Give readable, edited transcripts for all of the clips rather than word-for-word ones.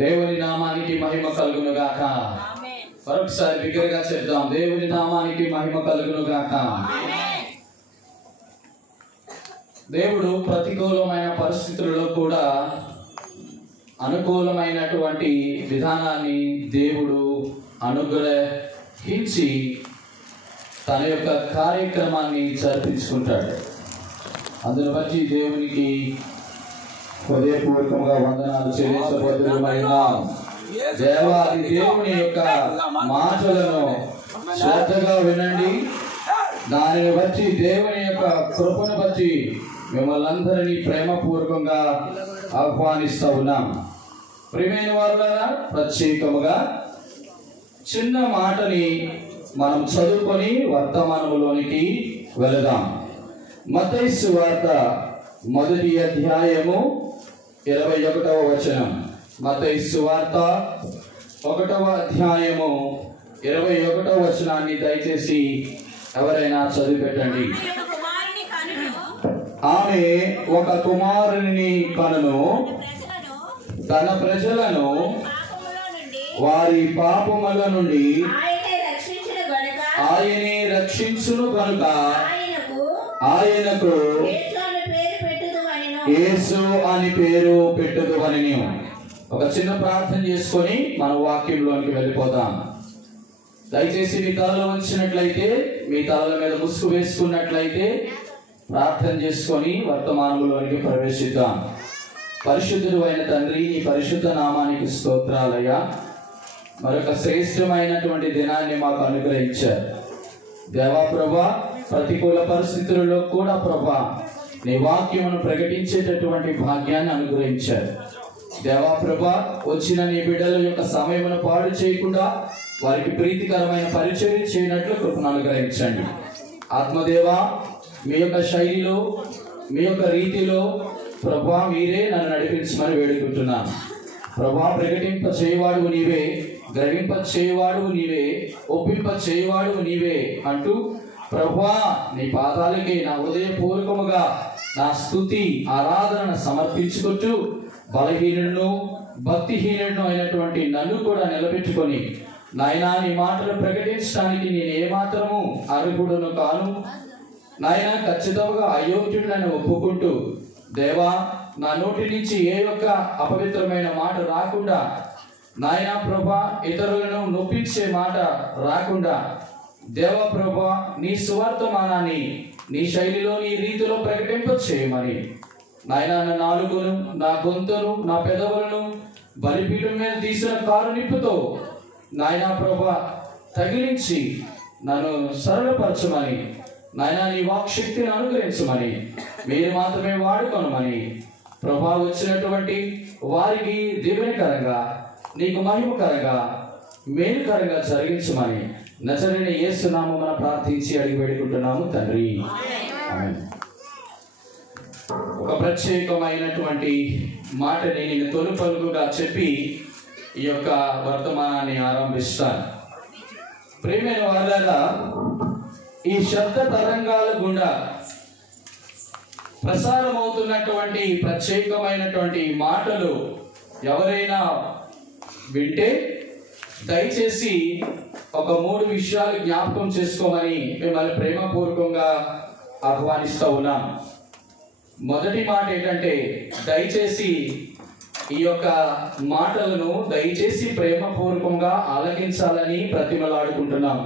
దేవుని నామానికి మహిమ కలుగును గాక. మరొకసారి బిగ్గరగా చెప్దాం, దేవుని నామానికి మహిమ కలుగును గాక. దేవుడు ప్రతికూలమైన పరిస్థితులలో కూడా అనుకూలమైనటువంటి విధానాన్ని దేవుడు అనుగ్రహించి తన యొక్క కార్యక్రమాన్ని జరిపించుకుంటాడు. అందును బట్టి దేవునికి హృదయపూర్వకంగా వందనాలు చెల్లించబోతున్నాం. దేవాది దేవుని యొక్క మాటలను శ్రద్ధగా వినండి. దానిని బట్టి దేవుని యొక్క కృపను బట్టి మిమ్మల్ని అందరినీ ప్రేమపూర్వకంగా ఆహ్వానిస్తూ ఉన్నాం. ప్రియమైన వారులారా, ప్రత్యేకముగా చిన్న మాటని మనం చదువుకొని వర్తమానములోనికి వెళదాం. మత్తయి సువార్త 1వ అధ్యాయము 21వ వచనం. మత్తయి సువార్త 1వ అధ్యాయము 21వ వచనాన్ని దయచేసి ఎవరైనా చదివి పెట్టండి. ఆమె ఒక కుమారుని కనును, తన ప్రజలను వారి పాపముల నుండి ఆయనే రక్షించును కనుక ఆయనకు యేసు అని పేరు పెట్టుదు అని. ఒక చిన్న ప్రార్థన చేసుకొని మన వాక్యంలోనికి వెళ్ళిపోతాం. దయచేసి మీ తలలో ఉంచినట్లయితే, మీ తలల మీద ముసుగు వేసుకున్నట్లయితే ప్రార్థన చేసుకొని వర్తమానంలోనికి ప్రవేశిద్దాం. పరిశుద్ధుడు అయిన తండ్రి, నీ పరిశుద్ధ నామానికి స్తోత్రాలయ్యా. మరొక శ్రేష్టమైనటువంటి దినాన్ని మాకు అనుగ్రహించారు దేవా ప్రభా. ప్రతికూల పరిస్థితులలో కూడా ప్రభా నీ వాక్యమును ప్రకటించేటటువంటి భాగ్యాన్ని అనుగ్రహించారు దేవా ప్రభా. వచ్చిన నీ బిడ్డల యొక్క సమయమును పాడు చేయకుండా వారికి ప్రీతికరమైన పరిచర్య చేయనట్లు కృపను అనుగ్రహించండి. ఆత్మదేవా, మీ యొక్క శైలిలో, మీ యొక్క రీతిలో ప్రభా మీరే నన్ను నడిపించమని వేడుకుంటున్నాను ప్రభా. ప్రకటింప చేయవాడు నీవే, గ్రహింప చేయవాడు నీవే, ఒప్పింప చేయవాడు నీవే అంటూ ప్రభా నీ పాదాలకి నా హృదయపూర్వకముగా నా స్తుతి ఆరాధనను సమర్పించుకుంటూ బలహీనుడును భక్తిహీనుడును అయినటువంటి నన్ను కూడా నిలబెట్టుకొని నాయనా నీ మాటలు ప్రకటించడానికి నేను ఏమాత్రము అర్హుడును కాను నాయనా, ఖచ్చితంగా అయోగ్యుడని ఒప్పుకుంటూ దేవా నా నోటి నుంచి ఏ ఒక్క అపవిత్రమైన మాట రాకుండా నాయనా ప్రభా, ఇతరులను నొప్పించే మాట రాకుండా దేవ ప్రభా నీ సువార్తమానాన్ని నీ శైలిలో, నీ రీతిలో ప్రకటింప చేయమని నాయనా నా నాలుకను, నా గొంతును, నా పెదవులను బలిపీఠం మీద తీసిన కారునిప్పుతో నాయనా ప్రభా తగిలించి నన్ను సరళపరచమని నాయనా నీ వాక్శక్తిని అనుగ్రహించమని మీరు మాత్రమే వాడుకోనమని ప్రభా వచ్చినటువంటి వారికి దీవెనకరంగా, నీకు మహిమకరంగా, మేలుకరంగా జరిగించమని నజరేయుడైన యేసు నామమున ప్రార్థించి అడిగి వేడుకుంటున్నాము తండ్రి. ఆమేన్. ఒక ప్రత్యేకమైనటువంటి మాటని నేను తొలి పలుకుగా చెప్పి ఈ యొక్క వర్తమానాన్ని ఆరంభిస్తాను. ప్రియమైన వారులారా, ఈ శబ్ద తరంగాల గుండా ప్రసారం అవుతున్నటువంటి ప్రత్యేకమైనటువంటి మాటలు ఎవరైనా వింటే దయచేసి ఒక 3 విషయాలు జ్ఞాపకం చేసుకోమని మిమ్మల్ని ప్రేమపూర్వకంగా ఆహ్వానిస్తూ ఉన్నాం. మొదటి మాట ఏంటంటే, దయచేసి ఈ యొక్క మాటలను దయచేసి ప్రేమపూర్వకంగా ఆలకించాలని ప్రతిమలాడుకుంటున్నాం.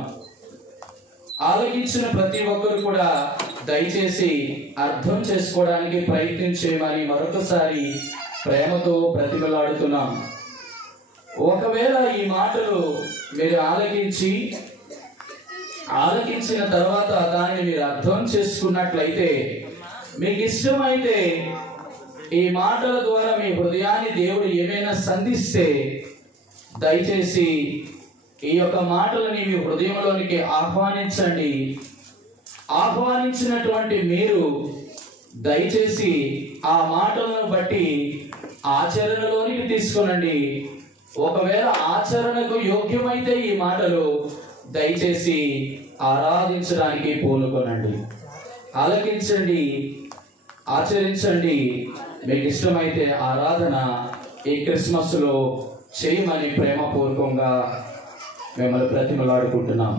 ఆలకించిన ప్రతి ఒక్కరు కూడా దయచేసి అర్థం చేసుకోవడానికి ప్రయత్నం చేయమని మరొకసారి ప్రేమతో ప్రతిమలాడుతున్నాం. ఒకవేళ ఈ మాటలు మీరు ఆలకించిన తర్వాత దానిని మీరు అర్థం చేసుకున్నట్లయితే, మీకు ఇష్టమైతే ఈ మాటల ద్వారా మీ హృదయాన్ని దేవుడు ఏమైనా సంధిస్తే దయచేసి ఈ యొక్క మాటలని మీ హృదయంలోనికి ఆహ్వానించండి. ఆహ్వానించినటువంటి మీరు దయచేసి ఆ మాటలను బట్టి ఆచరణలోనికి తీసుకునండి. ఒకవేళ ఆచరణకు యోగ్యమైతే ఈ మాటలు దయచేసి ఆరాధించడానికి పూనుకొనండి. ఆలకించండి, ఆచరించండి. మీకు ఇష్టమైతే ఆరాధన ఈ క్రిస్మస్లో చేయమని ప్రేమపూర్వకంగా మిమ్మల్ని ప్రతిమలాడుకుంటున్నాం.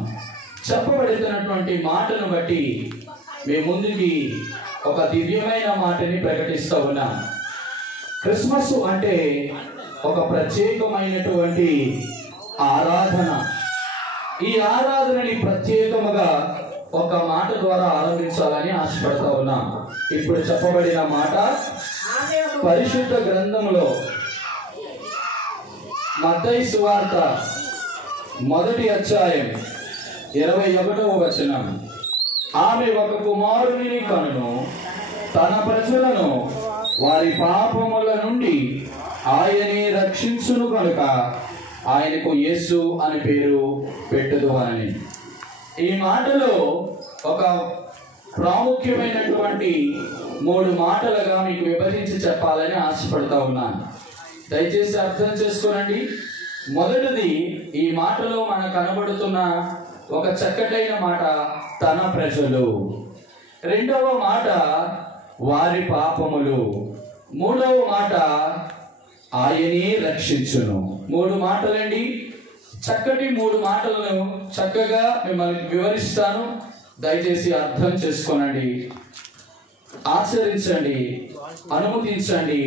చెప్పబడుతున్నటువంటి మాటను బట్టి మీ ముందుకి ఒక దివ్యమైన మాటని ప్రకటిస్తూ ఉన్నాం. క్రిస్మస్ అంటే ఒక ప్రత్యేకమైనటువంటి ఆరాధన. ఈ ఆరాధనని ప్రత్యేకముగా ఒక మాట ద్వారా ఆరంభించాలని ఆశపడతా ఉన్నాం. ఇప్పుడు చెప్పబడిన మాట పరిశుద్ధ గ్రంథములో మత్తయి సువార్త 1వ అధ్యాయం 21వ వచనం. ఆమె ఒక కుమారుని కనును, తన ప్రజలను వారి పాపముల నుండి ఆయనే రక్షించును కనుక ఆయనకు యేసు అని పేరు పెట్టుదు అని. ఈ మాటలో ఒక ప్రాముఖ్యమైనటువంటి 3 మాటలుగా మీకు విభజించి చెప్పాలని ఆశపడతా ఉన్నాను. దయచేసి అర్థం చేసుకోనండి. మొదటిది, ఈ మాటలో మనకు కనబడుతున్న ఒక చక్కటైన మాట తన ప్రజలు. రెండవ మాట వారి పాపములు. మూడవ మాట ఆయనే రక్షించును. 3 మాటలండి. చక్కటి 3 మాటలను చక్కగా మిమ్మల్ని వివరిస్తాను. దయచేసి అర్థం చేసుకోనండి, ఆచరించండి, అనుమతించండి.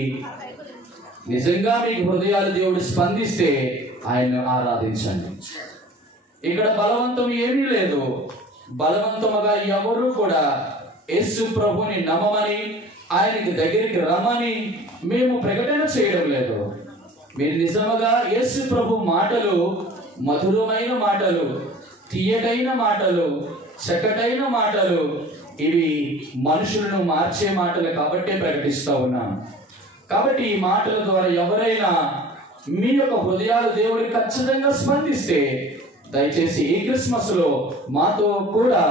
నిజంగా మీకు హృదయాలు దేవుడు స్పందిస్తే ఆయన్ను ఆరాధించండి. ఇక్కడ బలవంతం ఏమీ లేదు. బలవంతముగా ఎవరు కూడా యేసు ప్రభుని నమ్మమని, ఆయనకి దగ్గరికి రమ్మని మేము ప్రకటన చేయడం లేదు. మీరు నిజముగా యేసు ప్రభు మాటలు మధురమైన మాటలు, తీయటైన మాటలు, చక్కటైన మాటలు, ఇవి మనుషులను మార్చే మాటలు కాబట్టే ప్రకటిస్తూ ఉన్నాం. కాబట్టి ఈ మాటల ద్వారా ఎవరైనా మీ యొక్క హృదయాలు దేవుడికి ఖచ్చితంగా స్పందిస్తే దయచేసి ఈ క్రిస్మస్ లో మాతో కూడా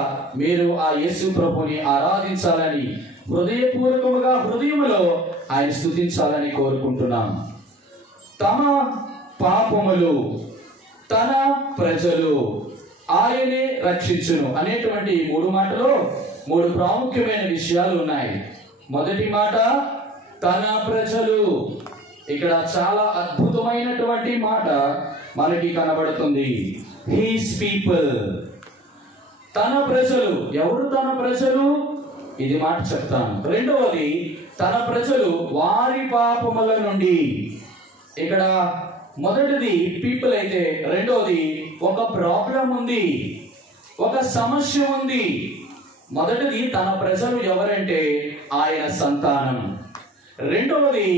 మీరు ఆ యేసు ప్రభుని ఆరాధించాలని, హృదయపూర్వకముగా హృదయములో ఆయన స్తుతించాలని కోరుకుంటున్నాం. తమ పాపములు, తన ప్రజలు, ఆయనే రక్షించును అనేటువంటి 3 మాటలో 3 ప్రాముఖ్యమైన విషయాలు ఉన్నాయి. మొదటి మాట తన ప్రజలు. ఇక్కడ చాలా అద్భుతమైనటువంటి మాట మనకి కనబడుతుంది. His people. తన ప్రజలు. ఎవరు తన ప్రజలు? ఇది మాట చెప్తాను. రెండవది, తన ప్రజలు వారి పాపముల నుండి. ఇక్కడ మొదటిది పీపుల్ అయితే, రెండవది ఒక ప్రాబ్లం ఉంది, ఒక సమస్య ఉంది. మొదటిది తన ప్రజలు ఎవరంటే ఆయన సంతానం. రెండవది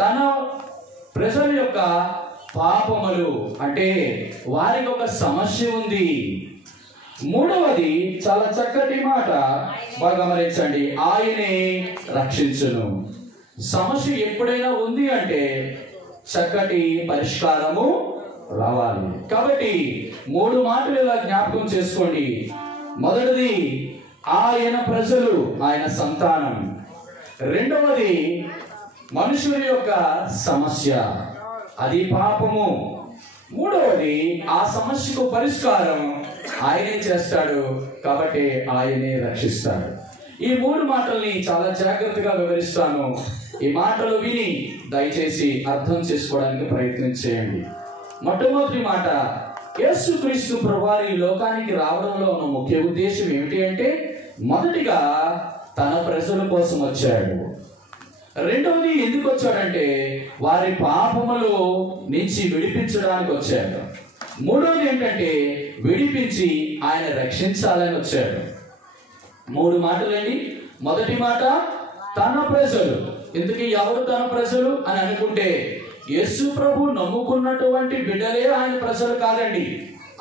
తన ప్రజల యొక్క పాపములు అంటే వారికి ఒక సమస్య ఉంది. మూడవది చాలా చక్కటి మాట బాగా గమనించండి, ఆయనే రక్షించును. సమస్య ఎప్పుడైనా ఉంది అంటే చక్కటి పరిష్కారము రావాలి. కాబట్టి 3 మాటలు ఇలా జ్ఞాపకం చేసుకోండి. మొదటిది ఆయన ప్రజలు, ఆయన సంతానం. రెండవది మనుషుల యొక్క సమస్య, అది పాపము. మూడవది ఆ సమస్యకు పరిష్కారం ఆయనే చేస్తాడు కాబట్టి ఆయనే రక్షిస్తాడు. ఈ 3 మాటల్ని చాలా జాగ్రత్తగా వివరిస్తాను. ఈ మాటలు విని దయచేసి అర్థం చేసుకోవడానికి ప్రయత్నం చేయండి. మొట్టమొదటి మాట, యేసుక్రీస్తు ప్రభువారు ఈ లోకానికి రావడంలో ఉన్న ముఖ్య ఉద్దేశం ఏమిటి అంటే, మొదటిగా తన ప్రజల కోసం వచ్చాడు. రెండవది ఎందుకు వచ్చాడంటే వారి పాపములు నుంచి విడిపించడానికి వచ్చాడు. మూడవది ఏంటంటే విడిపించి ఆయన రక్షించాలని వచ్చాడు. 3 మాటలండి. మొదటి మాట తన ప్రజలు. ఇందుకే ఎవరు తన ప్రజలు అని అనుకుంటే యేసు ప్రభు నమ్ముకున్నటువంటి బిడ్డలే ఆయన ప్రజలు కాదండి.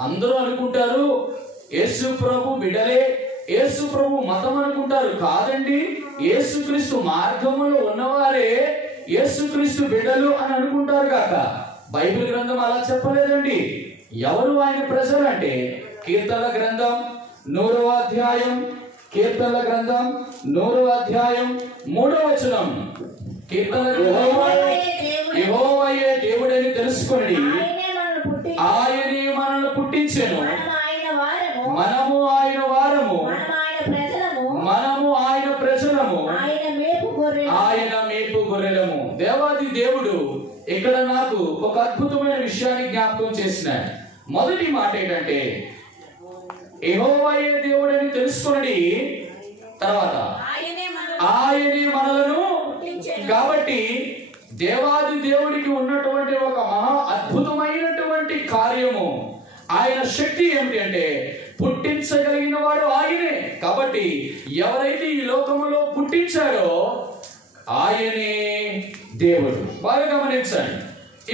అందరూ అనుకుంటారు యేసు ప్రభు బిడ్డలే, యేసు ప్రభు మతం అనుకుంటారు. కాదండి, యేసుక్రీస్తు మార్గములో ఉన్నవారే యేసుక్రీస్తు బిడ్డలు అని అనుకుంటారు కాక బైబిల్ గ్రంథం అలా చెప్పలేదండి. ఎవరు ఆయన ప్రజలు అంటే కీర్తనల గ్రంథం 100వ అధ్యాయం, కీర్తనల గ్రంథం 100వ అధ్యాయం 3వ వచనం. యెహోవాయే దేవుడని తెలుసుకోండి, ఆయనే మనల్ని పుట్టించెను, మనము ఆయన వారము, మనము ఆయన ప్రజలము, ఆయన మేపు గొర్రెలము. దేవాది దేవుడు ఇక్కడ నా నాకు ఒక అద్భుతమైన విషయాన్ని జ్ఞాపకం చేసినాడు. మొదటి మాట ఏంటంటే యెహోవాయే దేవుడని తెలుసుకొనడి, తర్వాత ఆయనే మనలను. కాబట్టి దేవాది దేవుడికి ఉన్నటువంటి ఒక మహా అద్భుతమైనటువంటి కార్యము, ఆయన శక్తి ఏమిటి అంటే పుట్టించగలిగిన వాడు ఆయనే. కాబట్టి ఎవరైతే ఈ లోకములో పుట్టించాడో ఆయనే దేవుడు. బాగా గమనించండి.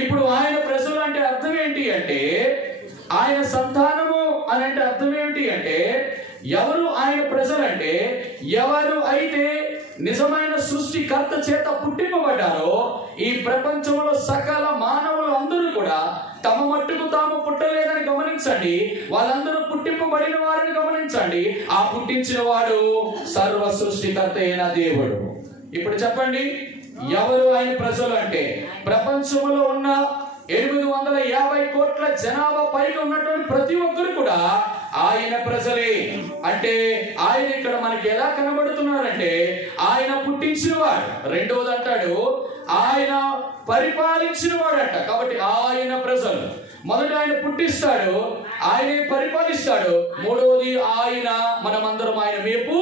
ఇప్పుడు ఆయన ప్రజలు అంటే అర్థం ఏంటి అంటే, ఆయన సంతానము అని అంటే అర్థం ఏంటి అంటే, ఎవరు ఆయన ప్రజలంటే ఎవరు అయితే నిజమైన సృష్టికర్త చేత పుట్టింపబడ్డారో, ఈ ప్రపంచంలో సకల మానవులు అందరూ కూడా తమ మట్టుకు తాము పుట్టలేదని గమనించండి. వాళ్ళందరూ పుట్టింపబడిన వారిని గమనించండి. ఆ పుట్టించిన వాడు సర్వ సృష్టికర్త అయిన దేవుడు. ఇప్పుడు చెప్పండి, ఎవరు ఆయన ప్రజలు అంటే ప్రపంచంలో ఉన్న 850 కోట్ల జనాభా పైగా ఉన్నటువంటి ప్రతి ఒక్కరు కూడా ఆయన ప్రజలే. అంటే ఆయన ఇక్కడ మనకి ఎలా కనబడుతున్నారంటే ఆయన పుట్టించిన వాడు. రెండవది అంటాడు ఆయన పరిపాలించిన వాడంట. కాబట్టి ఆయన ప్రజలు. మొదట ఆయన పుట్టిస్తాడు, ఆయనే పరిపాలిస్తాడు. మూడవది ఆయన మనమందరం ఆయన మేపు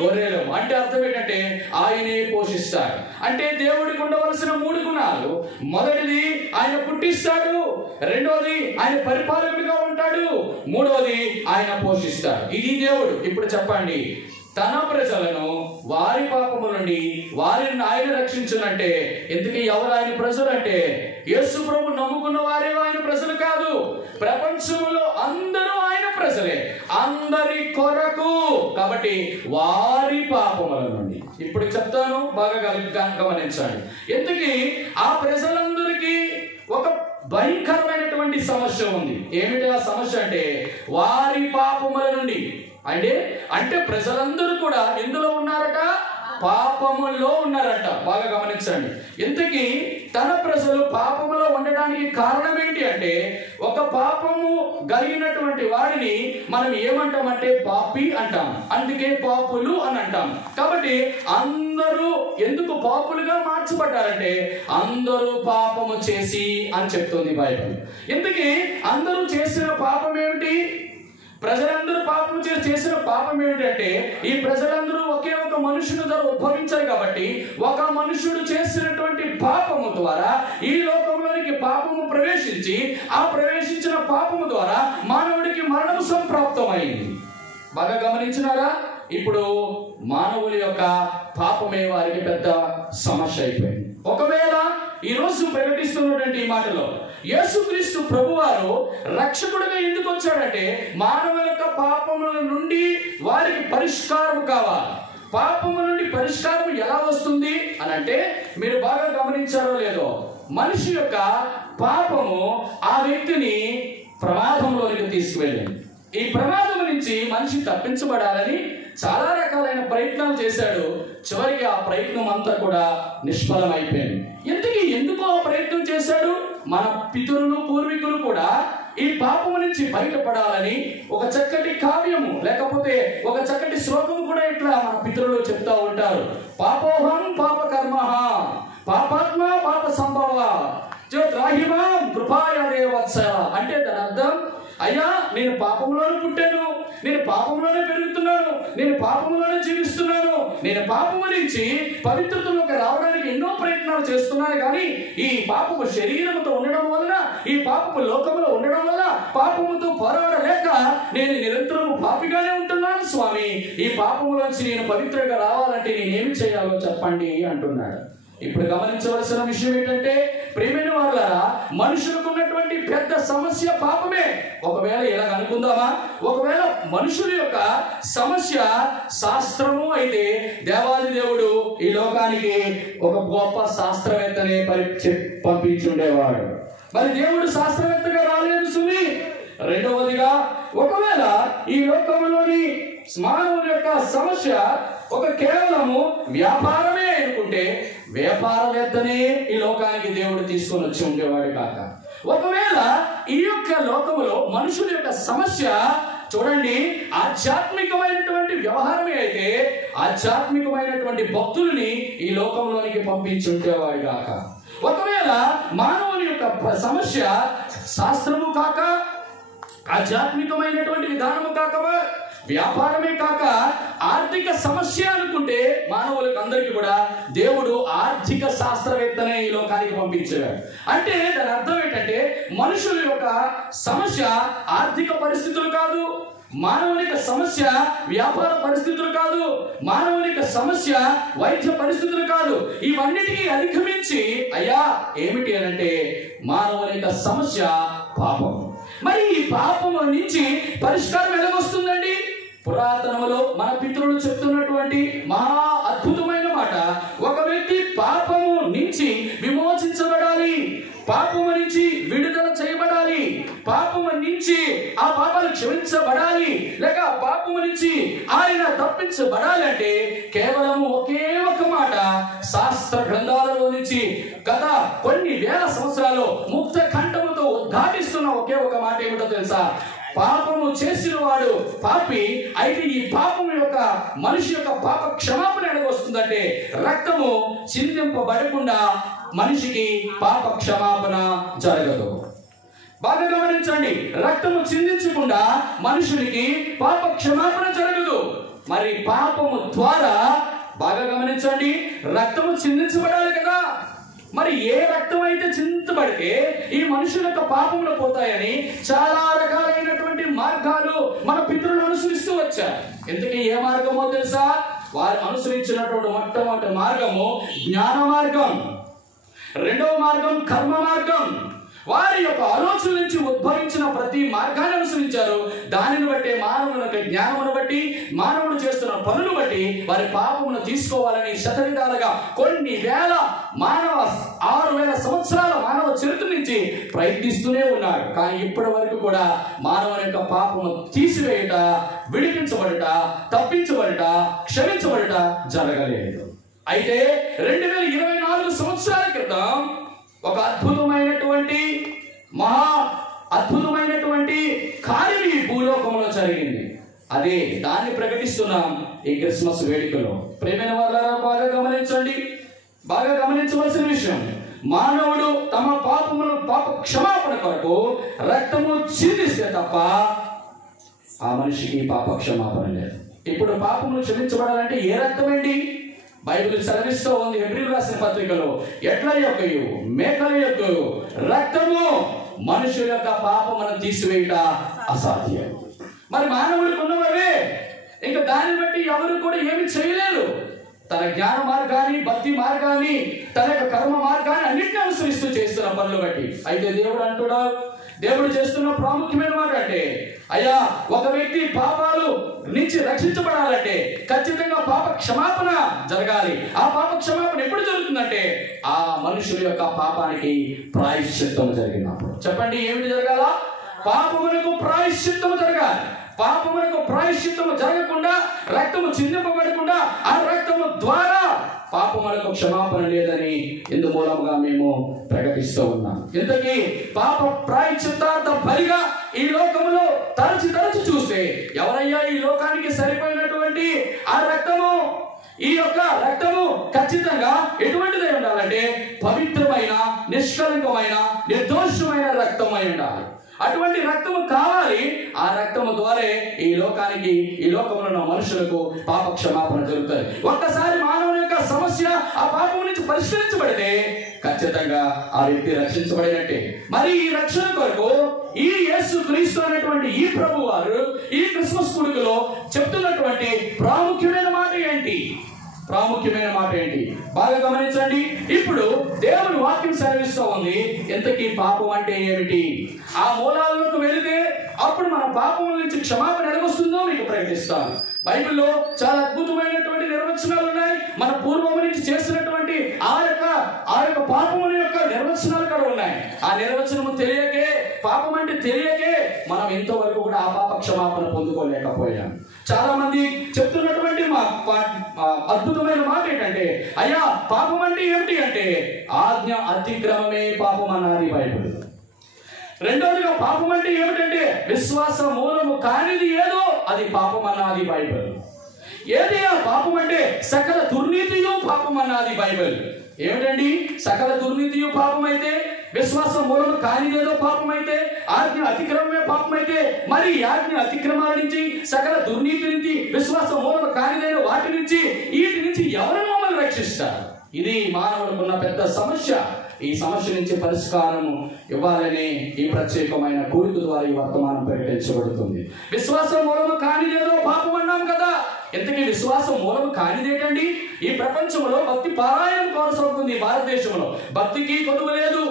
గొర్రెలు. అంటే అర్థం ఏంటంటే ఆయనే పోషిస్తాడు. అంటే దేవుడికి ఉండవలసిన 3 గుణాలు. మొదటిది ఆయన పుట్టిస్తాడు, రెండవది ఆయన పరిపాలకుడిగా ఉంటాడు, మూడవది ఆయన పోషిస్తాడు. ఇది దేవుడు. ఇప్పుడు చెప్పండి, తన ప్రజలను వారి పాపముల నుండి వారిని ఆయన రక్షించునంటే ఎందుకు ఎవరు ఆయన ప్రజలు అంటే యేసు ప్రభు నమ్ముకున్న వారే ఆయన ప్రజలు కాదు. ప్రపంచంలో అందరూ ఆయన ప్రజలే, అందరి కొరకు. కాబట్టి వారి పాపముల నుండి ఇప్పుడు చెప్తాను, బాగా గమనించండి. ఎందుకు ఆ ప్రజలందరికీ ఒక భయంకరమైనటువంటి సమస్య ఉంది. ఏమిటి ఆ సమస్య అంటే వారి పాపముల నుండి. అంటే ప్రజలందరూ కూడా ఎందులో ఉన్నారట? పాపములో ఉన్నారట. బాగా గమనించండి. ఇంతకీ తన ప్రజలు పాపములో ఉండడానికి కారణం ఏంటి అంటే ఒక పాపము కలిగినటువంటి వాడిని మనం ఏమంటామంటే పాపి అంటాం. అందుకే పాపులు అని అంటాం. కాబట్టి అందరూ ఎందుకు పాపులుగా మార్చబడ్డారంటే అందరూ పాపము చేసి అని చెప్తుంది బైబిల్. ఇంతకీ అందరూ చేసిన పాపం ఏమిటి? ప్రజలందరూ పాపం చేసిన పాపం ఏమిటంటే ఈ ప్రజలందరూ ఒకే ఒక మనుషుని ద్వారా ఉద్భవించారు. కాబట్టి ఒక మనుషుడు చేసినటువంటి పాపము ద్వారా ఈ లోకంలోనికి పాపము ప్రవేశించి ఆ ప్రవేశించిన పాపము ద్వారా మానవుడికి మరణము సంప్రాప్తమైంది. బాగా గమనించినారా? ఇప్పుడు మానవుల యొక్క పాపమే వారికి పెద్ద సమస్య అయిపోయింది. ఒకవేళ ఈ రోజు ప్రకటిస్తున్నటువంటి ఈ మాటలో యేసుక్రీస్తు ప్రభువారు రక్షకుడిగా ఎందుకు వచ్చాడంటే మానవుల యొక్క పాపముల నుండి వారికి పరిష్కారం కావాలి. పాపము నుండి పరిష్కారం ఎలా వస్తుంది అని అంటే మీరు బాగా గమనించారో లేదో, మనిషి యొక్క పాపము ఆ వ్యక్తిని ప్రమాదంలోనికి తీసుకువెళ్ళింది. ఈ ప్రమాదం నుంచి మనిషి తప్పించబడాలని చాలా రకాలైన ప్రయత్నాలు చేశాడు. చివరికి ఆ ప్రయత్నం అంతా కూడా నిష్ఫలమైపోయింది. ఎందుకు ఆ ప్రయత్నం చేశాడు? మన పితరులు పూర్వీకులు కూడా ఈ పాపము నుంచి బయటపడాలని ఒక చక్కటి కావ్యము లేకపోతే ఒక చక్కటి శ్లోకము కూడా ఇట్లా మన పితరులు చెప్తా ఉంటారు. పాపోహం పాప కర్మ పాపాత్మ పాప సంభవ జ్యోతిరాహిమాం కృపాయదే వత్స. అంటే దాని అర్థం, అయ్యా నేను పాపంలోనే పుట్టాను, నేను పాపంలోనే పెరుగుతున్నాను, నేను పాపంలోనే జీవిస్తున్నాను, నేను పాపము నుంచి పవిత్రతలోకి రావడానికి ఎన్నో ప్రయత్నాలు చేస్తున్నాను. కానీ ఈ పాపము శరీరంతో ఉండడం వలన, ఈ పాపము లోకంలో ఉండడం వల్ల పాపముతో పోరాడలేక నేను నిరంతరము పాపిగానే ఉంటున్నాను స్వామి. ఈ పాపములోంచి నేను పవిత్రంగా రావాలంటే నేనేమి చేయాలో చెప్పండి అంటున్నాడు. ఇప్పుడు గమనించవలసిన విషయం ఏంటంటే ప్రియమైన వారులారా, మనుషులకు ఉన్నటువంటి పెద్ద సమస్య పాపమే. ఒకవేళ ఇలా అనుకుందామా, ఒకవేళ మనుషుల యొక్క సమస్య శాస్త్రము అయితే దేవాది దేవుడు ఈ లోకానికి ఒక గొప్ప శాస్త్రవేత్తనే పంపించి ఉండేవాడు. మరి దేవుడు శాస్త్రవేత్తగా రాలేదు సుమి. రెండవదిగా, ఒకవేళ ఈ లోకంలోని మానవుల యొక్క సమస్య ఒక కేవలము వ్యాపారమే అనుకుంటే వ్యాపారవేత్తనే ఈ లోకానికి దేవుడు తీసుకొని వచ్చి ఉండేవాడు కాక. ఒకవేళ ఈ యొక్క లోకములో మనుషుల యొక్క సమస్య చూడండి ఆధ్యాత్మికమైనటువంటి వ్యవహారమే అయితే ఆధ్యాత్మికమైనటువంటి భక్తుల్ని ఈ లోకంలోనికి పంపించి ఉండేవాడు కాక. ఒకవేళ మానవుని యొక్క సమస్య శాస్త్రము కాక, ఆధ్యాత్మికమైనటువంటి విధానము కాక, వ్యాపారమే కాక ఆర్థిక సమస్య అనుకుంటే మానవులకు అందరికీ కూడా దేవుడు ఆర్థిక శాస్త్రవేత్తనే ఈ లోకానికి పంపించాడు. అంటే దాని అర్థం ఏంటంటే మనుషుల యొక్క సమస్య ఆర్థిక పరిస్థితులు కాదు, మానవునిక సమస్య వ్యాపార పరిస్థితులు కాదు, మానవునిక సమస్య వైద్య పరిస్థితులు కాదు. ఇవన్నిటికీ అధిగమించి అయ్యా ఏమిటి అనంటే మానవునిక సమస్య పాపం. మరి ఈ పాపము నుంచి పరిష్కారం ఎలాగొస్తుందండి? పురాతనములో మన పితరులు చెప్తున్నటువంటి మహా అద్భుతమైన మాట, ఒక వ్యక్తి పాపము నుంచి విమోచించబడాలి, పాపము నుంచి విడుదల చేయబడాలి, పాపము నుంచి ఆ పాపాలు క్షమించబడాలి, లేక పాపము నుంచి ఆయన తప్పించబడాలి అంటే కేవలం ఒకే ఒక మాట శాస్త్ర గ్రంథాలలో నుంచి గత కొన్ని వేల సంవత్సరాలు ముక్త కంఠముతో ఉద్ఘాటిస్తున్న ఒకే ఒక మాట ఏమిటో తెలుసా? పాపము చేసిన వాడు పాపి అయితే ఈ పాపము యొక్క మనిషి యొక్క పాప క్షమాపణ ఎలాగొస్తుందంటే రక్తము చిందింపబడకుండా మనిషికి పాప క్షమాపణ జరగదు. బాగా గమనించండి, రక్తము చిందించకుండా మనుషునికి పాప క్షమాపణ జరగదు. మరి పాపము ద్వారా బాగా గమనించండి, రక్తము చిందించబడాలి కదా. మరి ఏ రక్తం అయితే చిందించబడితే ఈ మనుషుల యొక్క పాపములు పోతాయని చాలా రకాలైనటువంటి మార్గాలు మన పితరులు అనుసరిస్తూ వచ్చారు. ఇంతకీ ఏ మార్గమో తెలుసా? వారు అనుసరించినటువంటి మొట్టమొదటి మార్గము జ్ఞాన మార్గం, రెండవ మార్గం కర్మ మార్గం. వారి యొక్క ఆలోచన నుంచి ఉద్భవించిన ప్రతి మార్గాన్ని అనుసరించారు. దానిని బట్టి మానవుని యొక్క జ్ఞానమును బట్టి, మానవుడు చేస్తున్న పనులు బట్టి వారి పాపమును తీసుకోవాలని శతవిధాలుగా కొన్ని వేల 6,000 సంవత్సరాల మానవ చరిత్ర నుంచి ప్రయత్నిస్తూనే ఉన్నారు. కానీ ఇప్పటి వరకు కూడా మానవుని యొక్క పాపము తీసివేయుట, విడిపించబడుట, తప్పించబడుట, క్షమించబడుట జరగలేదు. అయితే 2024 సంవత్సరాల క్రితం ఒక అద్భుతమైనటువంటి కార్యం ఈ భూలోకంలో జరిగింది. అదే దాన్ని ప్రకటిస్తున్నాం ఈ క్రిస్మస్ వేడుకలో. ప్రేమైన వారలారా బాగా గమనించండి, బాగా గమనించవలసిన విషయం, మానవుడు తమ పాప క్షమాపణ కొరకు రక్తము చిందిస్తే తప్ప ఆ మనిషికి పాప క్షమాపణ లేదు. ఇప్పుడు పాపములు క్షమించబడాలంటే ఏ రక్తం ఏంటి? బైబిల్ సెలవిస్తూ ఉంది హెబ్రీయులకు రాసిన పత్రికలో, ఎడ్ల యొక్కయు మేకల యొక్కయు రక్తము మనుషుల యొక్క పాపమును తీసివేయుట అసాధ్యం. మరి మానవుడికి ఉన్నవే, ఇంకా దాన్ని బట్టి ఎవరు కూడా ఏమి చేయలేరు. తన జ్ఞాన మార్గాన్ని, భక్తి మార్గాన్ని, తన యొక్క కర్మ మార్గాన్ని అన్నింటినీ అనుసరిస్తూ చేస్తున్న పనులు బట్టి. అయితే దేవుడు అంటున్నా, దేవుడు చేస్తున్న ప్రాముఖ్యమైన మాట అంటే, అయ్యా ఒక వ్యక్తి పాపాలు నుంచి రక్షించబడాలంటే ఖచ్చితంగా పాప క్షమాపణ జరగాలి. ఆ పాప క్షమాపణ ఎప్పుడు జరుగుతుందంటే ఆ మనుషుల యొక్క పాపానికి ప్రాయశ్చిత్తం జరిగినప్పుడు. చెప్పండి, ఏమిటి జరగాల? పాపమునకు ప్రాయశ్చిత్తము జరగాలి. పాపమునకు ప్రాయశ్చిత్తము జరగకుండా, రక్తము చిందింపబడకుండా, ఆ రక్తము ద్వారా పాపములకు క్షమాపణ లేదని ఇందు మూలముగా మేము ప్రకటిస్తూ ఉన్నాం. ఇంతకీ పాప ప్రాయశ్చిత్తార్థ బలిగా ఈ లోకములో తరచి చూస్తే ఎవరయ్యా ఈ లోకానికి సరిపోయినటువంటి ఆ రక్తము? ఈ యొక్క రక్తము ఖచ్చితంగా ఎటువంటిదై ఉండాలంటే పవిత్రమైన, నిష్కలంకమైన, నిర్దోషమైన రక్తం అయి ఉండాలి. అటువంటి రక్తము కావాలి. ఆ రక్తము ద్వారా ఈ లోకంలో ఉన్న మనుషులకు పాప క్షమాపణ జరుగుతుంది. ఒక్కసారి మానవుని యొక్క సమస్య ఆ పాపం నుంచి పరిష్కరించబడితే ఖచ్చితంగా ఆ వ్యక్తి రక్షించబడినట్టే. మరి ఈ రక్షణ కొరకు ఈ యేసు క్రీస్తు అనేటువంటి ఈ ప్రభు వారు ఈ క్రిస్మస్ కొడుకులో చెప్తున్నటువంటి ప్రాముఖ్యమైన మాట ఏంటి? బాగా గమనించండి. ఇప్పుడు దేవుని వాక్యం సెలవిస్తూ ఉంది, ఇంతకీ పాపం అంటే ఏమిటి? ఆ మూలాలకు వెళితే అప్పుడు మన పాపం నుంచి క్షమాపణ ఎలాగొస్తుందో మీకు ప్రకటిస్తాను. బైబిల్లో చాలా అద్భుతమైనటువంటి నిర్వచనాలు ఉన్నాయి. మన పూర్వము నుంచి చేసినటువంటి ఆ యొక్క పాపముల యొక్క నిర్వచనాలు కూడా ఉన్నాయి. ఆ నిర్వచనము తెలియకే, పాపం అంటే తెలియకే మనం ఇంతవరకు కూడా ఆ పాప క్షమాపణ పొందుకోలేకపోయాం. చాలా మంది చెప్తున్నటువంటి అద్భుతమైన మాట ఏంటంటే, అయ్యా పాపం అంటే ఏమిటి అంటే ఆజ్ఞ అతిక్రమమే పాపం అన్నది బైబిల్. రెండవదిగా పాపం అంటే ఏమిటంటే విశ్వాస మూలము కానిది ఏదో అది పాపం అన్నది బైబిల్. ఏది ఆ పాపం అంటే సకల దుర్నీతియు పాపం అన్నది బైబిల్. ఏమిటండి? సకల దుర్నీతియు పాపమైతే, విశ్వాసం మూలము కానిదేదో పాపమైతే, ఆజ్ఞ అతిక్రమమే పాపమైతే, మరి ఆజ్ఞ అతిక్రమాల నుంచి, సకల దుర్నీతి నుంచి, విశ్వాసం మూలము కానిదైన వాటి నుంచి, వీటి నుంచి ఎవరు మమ్మల్ని రక్షిస్తారు? ఇది మానవులకు ఉన్న పెద్ద సమస్య. ఈ సమస్య నుంచి పరిష్కారం ఇవ్వాలని ఈ ప్రత్యేకమైన కూడిక ద్వారా ఈ వర్తమానం ప్రకటించబడుతుంది. విశ్వాసం మూలము కానిదేదో పాపం అన్నాం కదా. ఇంతకీ విశ్వాసం మూలము కానిదేటండి? ఈ ప్రపంచంలో భక్తి పారాయణం కొనసాగుతుంది. భారతదేశంలో భక్తికి కొదువు లేదు,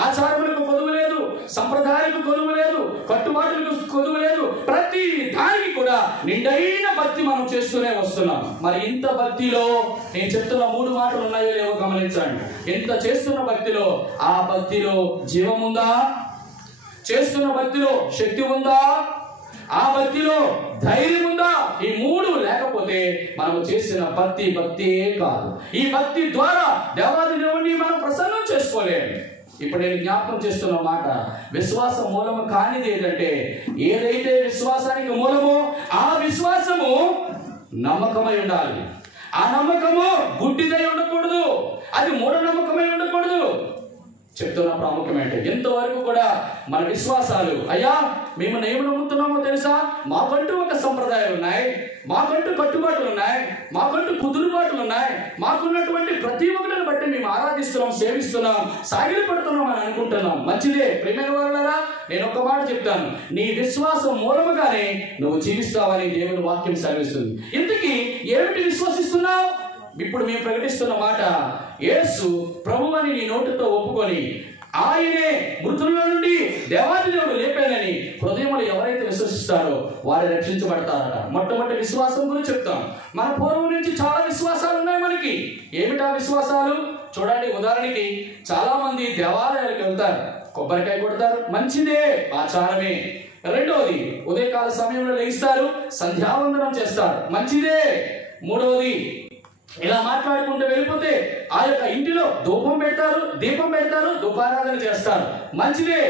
ఆచారములకు కొదువు లేదు, సంప్రదాయాలకు కొదువు లేదు, కట్టుబాట్లకు కొదువు లేదు. ప్రతి దానికి కూడా నిండైన భక్తి మనం చేస్తూనే వస్తున్నాం. మరి ఇంత భక్తిలో నేను చెప్తున్న 3 మాటలు ఉన్నాయో లేవో గమనించండి. ఇంత చేస్తున్న భక్తిలో, ఆ భక్తిలో జీవముందా? చేస్తున్న భక్తిలో శక్తి ఉందా? ఆ భక్తిలో ధైర్యం ఉందా? ఈ 3 లేకపోతే మనం చేసిన భక్తియే కాదు. ఈ భక్తి ద్వారా దేవాది దేవుణ్ణి మనం ప్రసన్నం చేసుకోలేము. ఇప్పుడు నేను జ్ఞాపకం చేస్తున్న మాట, విశ్వాసం మూలము కానిది ఏదంటే, ఏదైతే విశ్వాసానికి మూలమో ఆ విశ్వాసము నమ్మకమై ఉండాలి. ఆ నమ్మకము గుడ్డిదై ఉండకూడదు, అది మూఢనమ్మకమై ఉండకూడదు. చెప్తున్న ప్రాముఖ్యం ఏంటి? ఇంతవరకు కూడా మన విశ్వాసాలు, అయ్యా మేము ఏమి నమ్ముతున్నామో తెలుసా? మాకంటూ ఒక సంప్రదాయాలు ఉన్నాయి, మాకంటూ కట్టుబాట్లు ఉన్నాయి, మాకంటూ కుదురుబాట్లు ఉన్నాయి, మాకున్నటువంటి ప్రతి ఒక్కటిని బట్టి మేము ఆరాధిస్తున్నాం, సేవిస్తున్నాం, సాగిలి పడుతున్నాం అని అనుకుంటున్నాం. మంచిదే ప్రియమైన వారులారా, నేను ఒక మాట చెప్తాను, నీ విశ్వాసం మూలముగానే నువ్వు జీవిస్తావని దేవుని వాక్యం సెలవిస్తుంది. ఇంతకీ ఏమిటి విశ్వసిస్తున్నావు? ఇప్పుడు మేము ప్రకటిస్తున్న మాట, యేసు ప్రభువని నీ నోటితో ఒప్పుకొని ఆయనే మృతుల్లో నుండి దేవాది దేవుడు లేపానని హృదయంలో ఎవరైతే విశ్వసిస్తారో వారు రక్షించబడతారట. మొట్టమొదటి విశ్వాసం గురించి చెప్తాం. మన పూర్వం నుంచి చాలా విశ్వాసాలు ఉన్నాయి మనకి. ఏమిటా విశ్వాసాలు? చూడండి, ఉదాహరణకి చాలా మంది దేవాలయాలకు వెళ్తారు, కొబ్బరికాయ కొడతారు, మంచిదే, ఆచారమే. రెండవది, ఉదయకాల సమయంలో లేస్తారు, సంధ్యావందనం చేస్తారు, మంచిదే. మూడవది, ఇలా మాట్లాడుకుంటూ వెళ్ళిపోతే ఆ యొక్క ఇంటిలో దీపం పెడతారు, ధూపారాధన చేస్తారు, మంచిదే.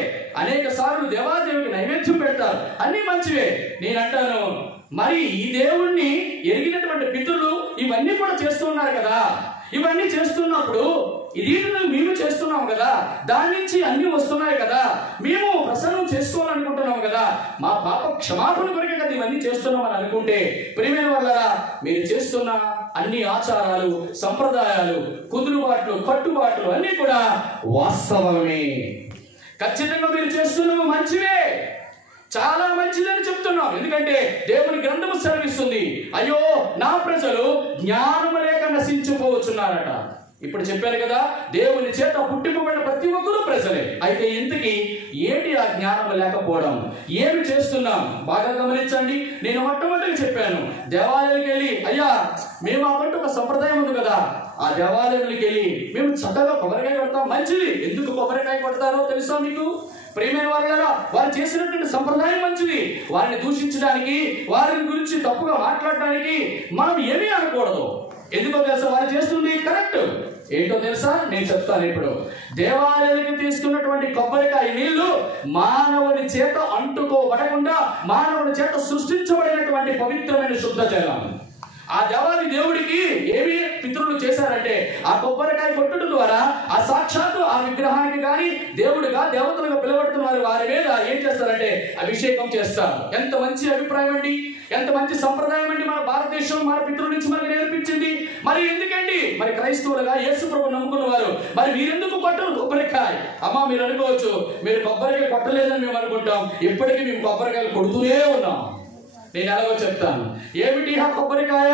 అనేక సార్లు దేవాదేవికి నైవేద్యం పెడతారు, అన్ని మంచివే. నేను అంటాను, మరి ఈ దేవుణ్ణి ఎరిగినటువంటి పితరులు ఇవన్నీ కూడా చేస్తున్నారు కదా. ఇవన్నీ చేస్తున్నప్పుడు ఇది మేము చేస్తున్నాం కదా, దాని నుంచి అన్ని వస్తున్నాయి కదా, మేము ప్రసన్నం చేసుకోవాలనుకుంటున్నాం కదా, మా పాప క్షమాపణ కొరకే కదా ఇవన్నీ చేస్తున్నామని అనుకుంటే, ప్రియమైన వాళ్ళరా, మీరు చేస్తున్న అన్ని ఆచారాలు, సంప్రదాయాలు, కుదురుబాట్లు, కట్టుబాట్లు అన్ని కూడా వాస్తవమే. ఖచ్చితంగా మీరు చేస్తున్నవి మంచివే, చాలా మంచిదని చెప్తున్నాం. ఎందుకంటే దేవుని గ్రంథము సెలవిస్తుంది, అయ్యో నా ప్రజలు జ్ఞానము లేక నశించిపోవచ్చున్నారట. ఇప్పుడు చెప్పారు కదా, దేవుని చేత పుట్టింపబడిన ప్రతి ఒక్కరూ ప్రజలే. అయితే ఇంతకీ ఏంటి ఆ జ్ఞానం లేకపోవడం? ఏమి చేస్తున్నాం? బాగా గమనించండి. నేను మొట్టమొదటిగా చెప్పాను, దేవాలయానికి వెళ్ళి, అయ్యా మేము అప్పటి ఒక సంప్రదాయం ఉంది కదా, ఆ దేవాలయానికి వెళ్ళి మేము చక్కగా కొబ్బరికాయ కొడతాం, మంచిది. ఎందుకు కొబ్బరికాయ కొడతారో తెలుసా మీకు? ప్రియమైన వారులారా, వారు చేసినటువంటి సంప్రదాయం మంచిది. వారిని దూషించడానికి, వారి గురించి తప్పుగా మాట్లాడడానికి మనం ఏమీ అనకూడదు. ఎందుకో తెలుసా? వారు చేస్తుంది కరెక్ట్. ఏంటో తెలుసా? నేను చెప్తాను. ఇప్పుడు దేవాలయానికి తీసుకున్నటువంటి కొబ్బరికాయ నీళ్లు మానవుని చేత అంటుకోబడకుండా మానవుని చేత సృష్టించబడినటువంటి పవిత్రమైన శుద్ధ జలం. ఆ దేవాది దేవుడికి ఏమి పితరులు చేశారంటే, ఆ కొబ్బరికాయ కొట్టడం ద్వారా ఆ సాక్షాత్తు ఆ విగ్రహానికి కానీ దేవుడిగా దేవతలుగా పిలవడుతున్న వారి మీద ఏం చేస్తారంటే అభిషేకం చేస్తారు. ఎంత మంచి అభిప్రాయం అండి, ఎంత మంచి సంప్రదాయం అండి. మన భారతదేశం మన పితరుల నుంచి మనకు నేర్పించింది. మరి ఎందుకండి మరి క్రైస్తవులుగా యేసు ప్రభు నమ్ముకున్న వారు మరి మీరెందుకు కొట్టరు కొబ్బరికాయ? అమ్మా మీరు అనుకోవచ్చు, మీరు కొబ్బరికాయ కొట్టలేదని మేము అనుకుంటాం. ఇప్పటికీ మేము కొబ్బరికాయలు కొడుతూనే ఉన్నాం. నేను ఎలాగో చెప్తాను. ఏమిటి ఆ కొబ్బరికాయ,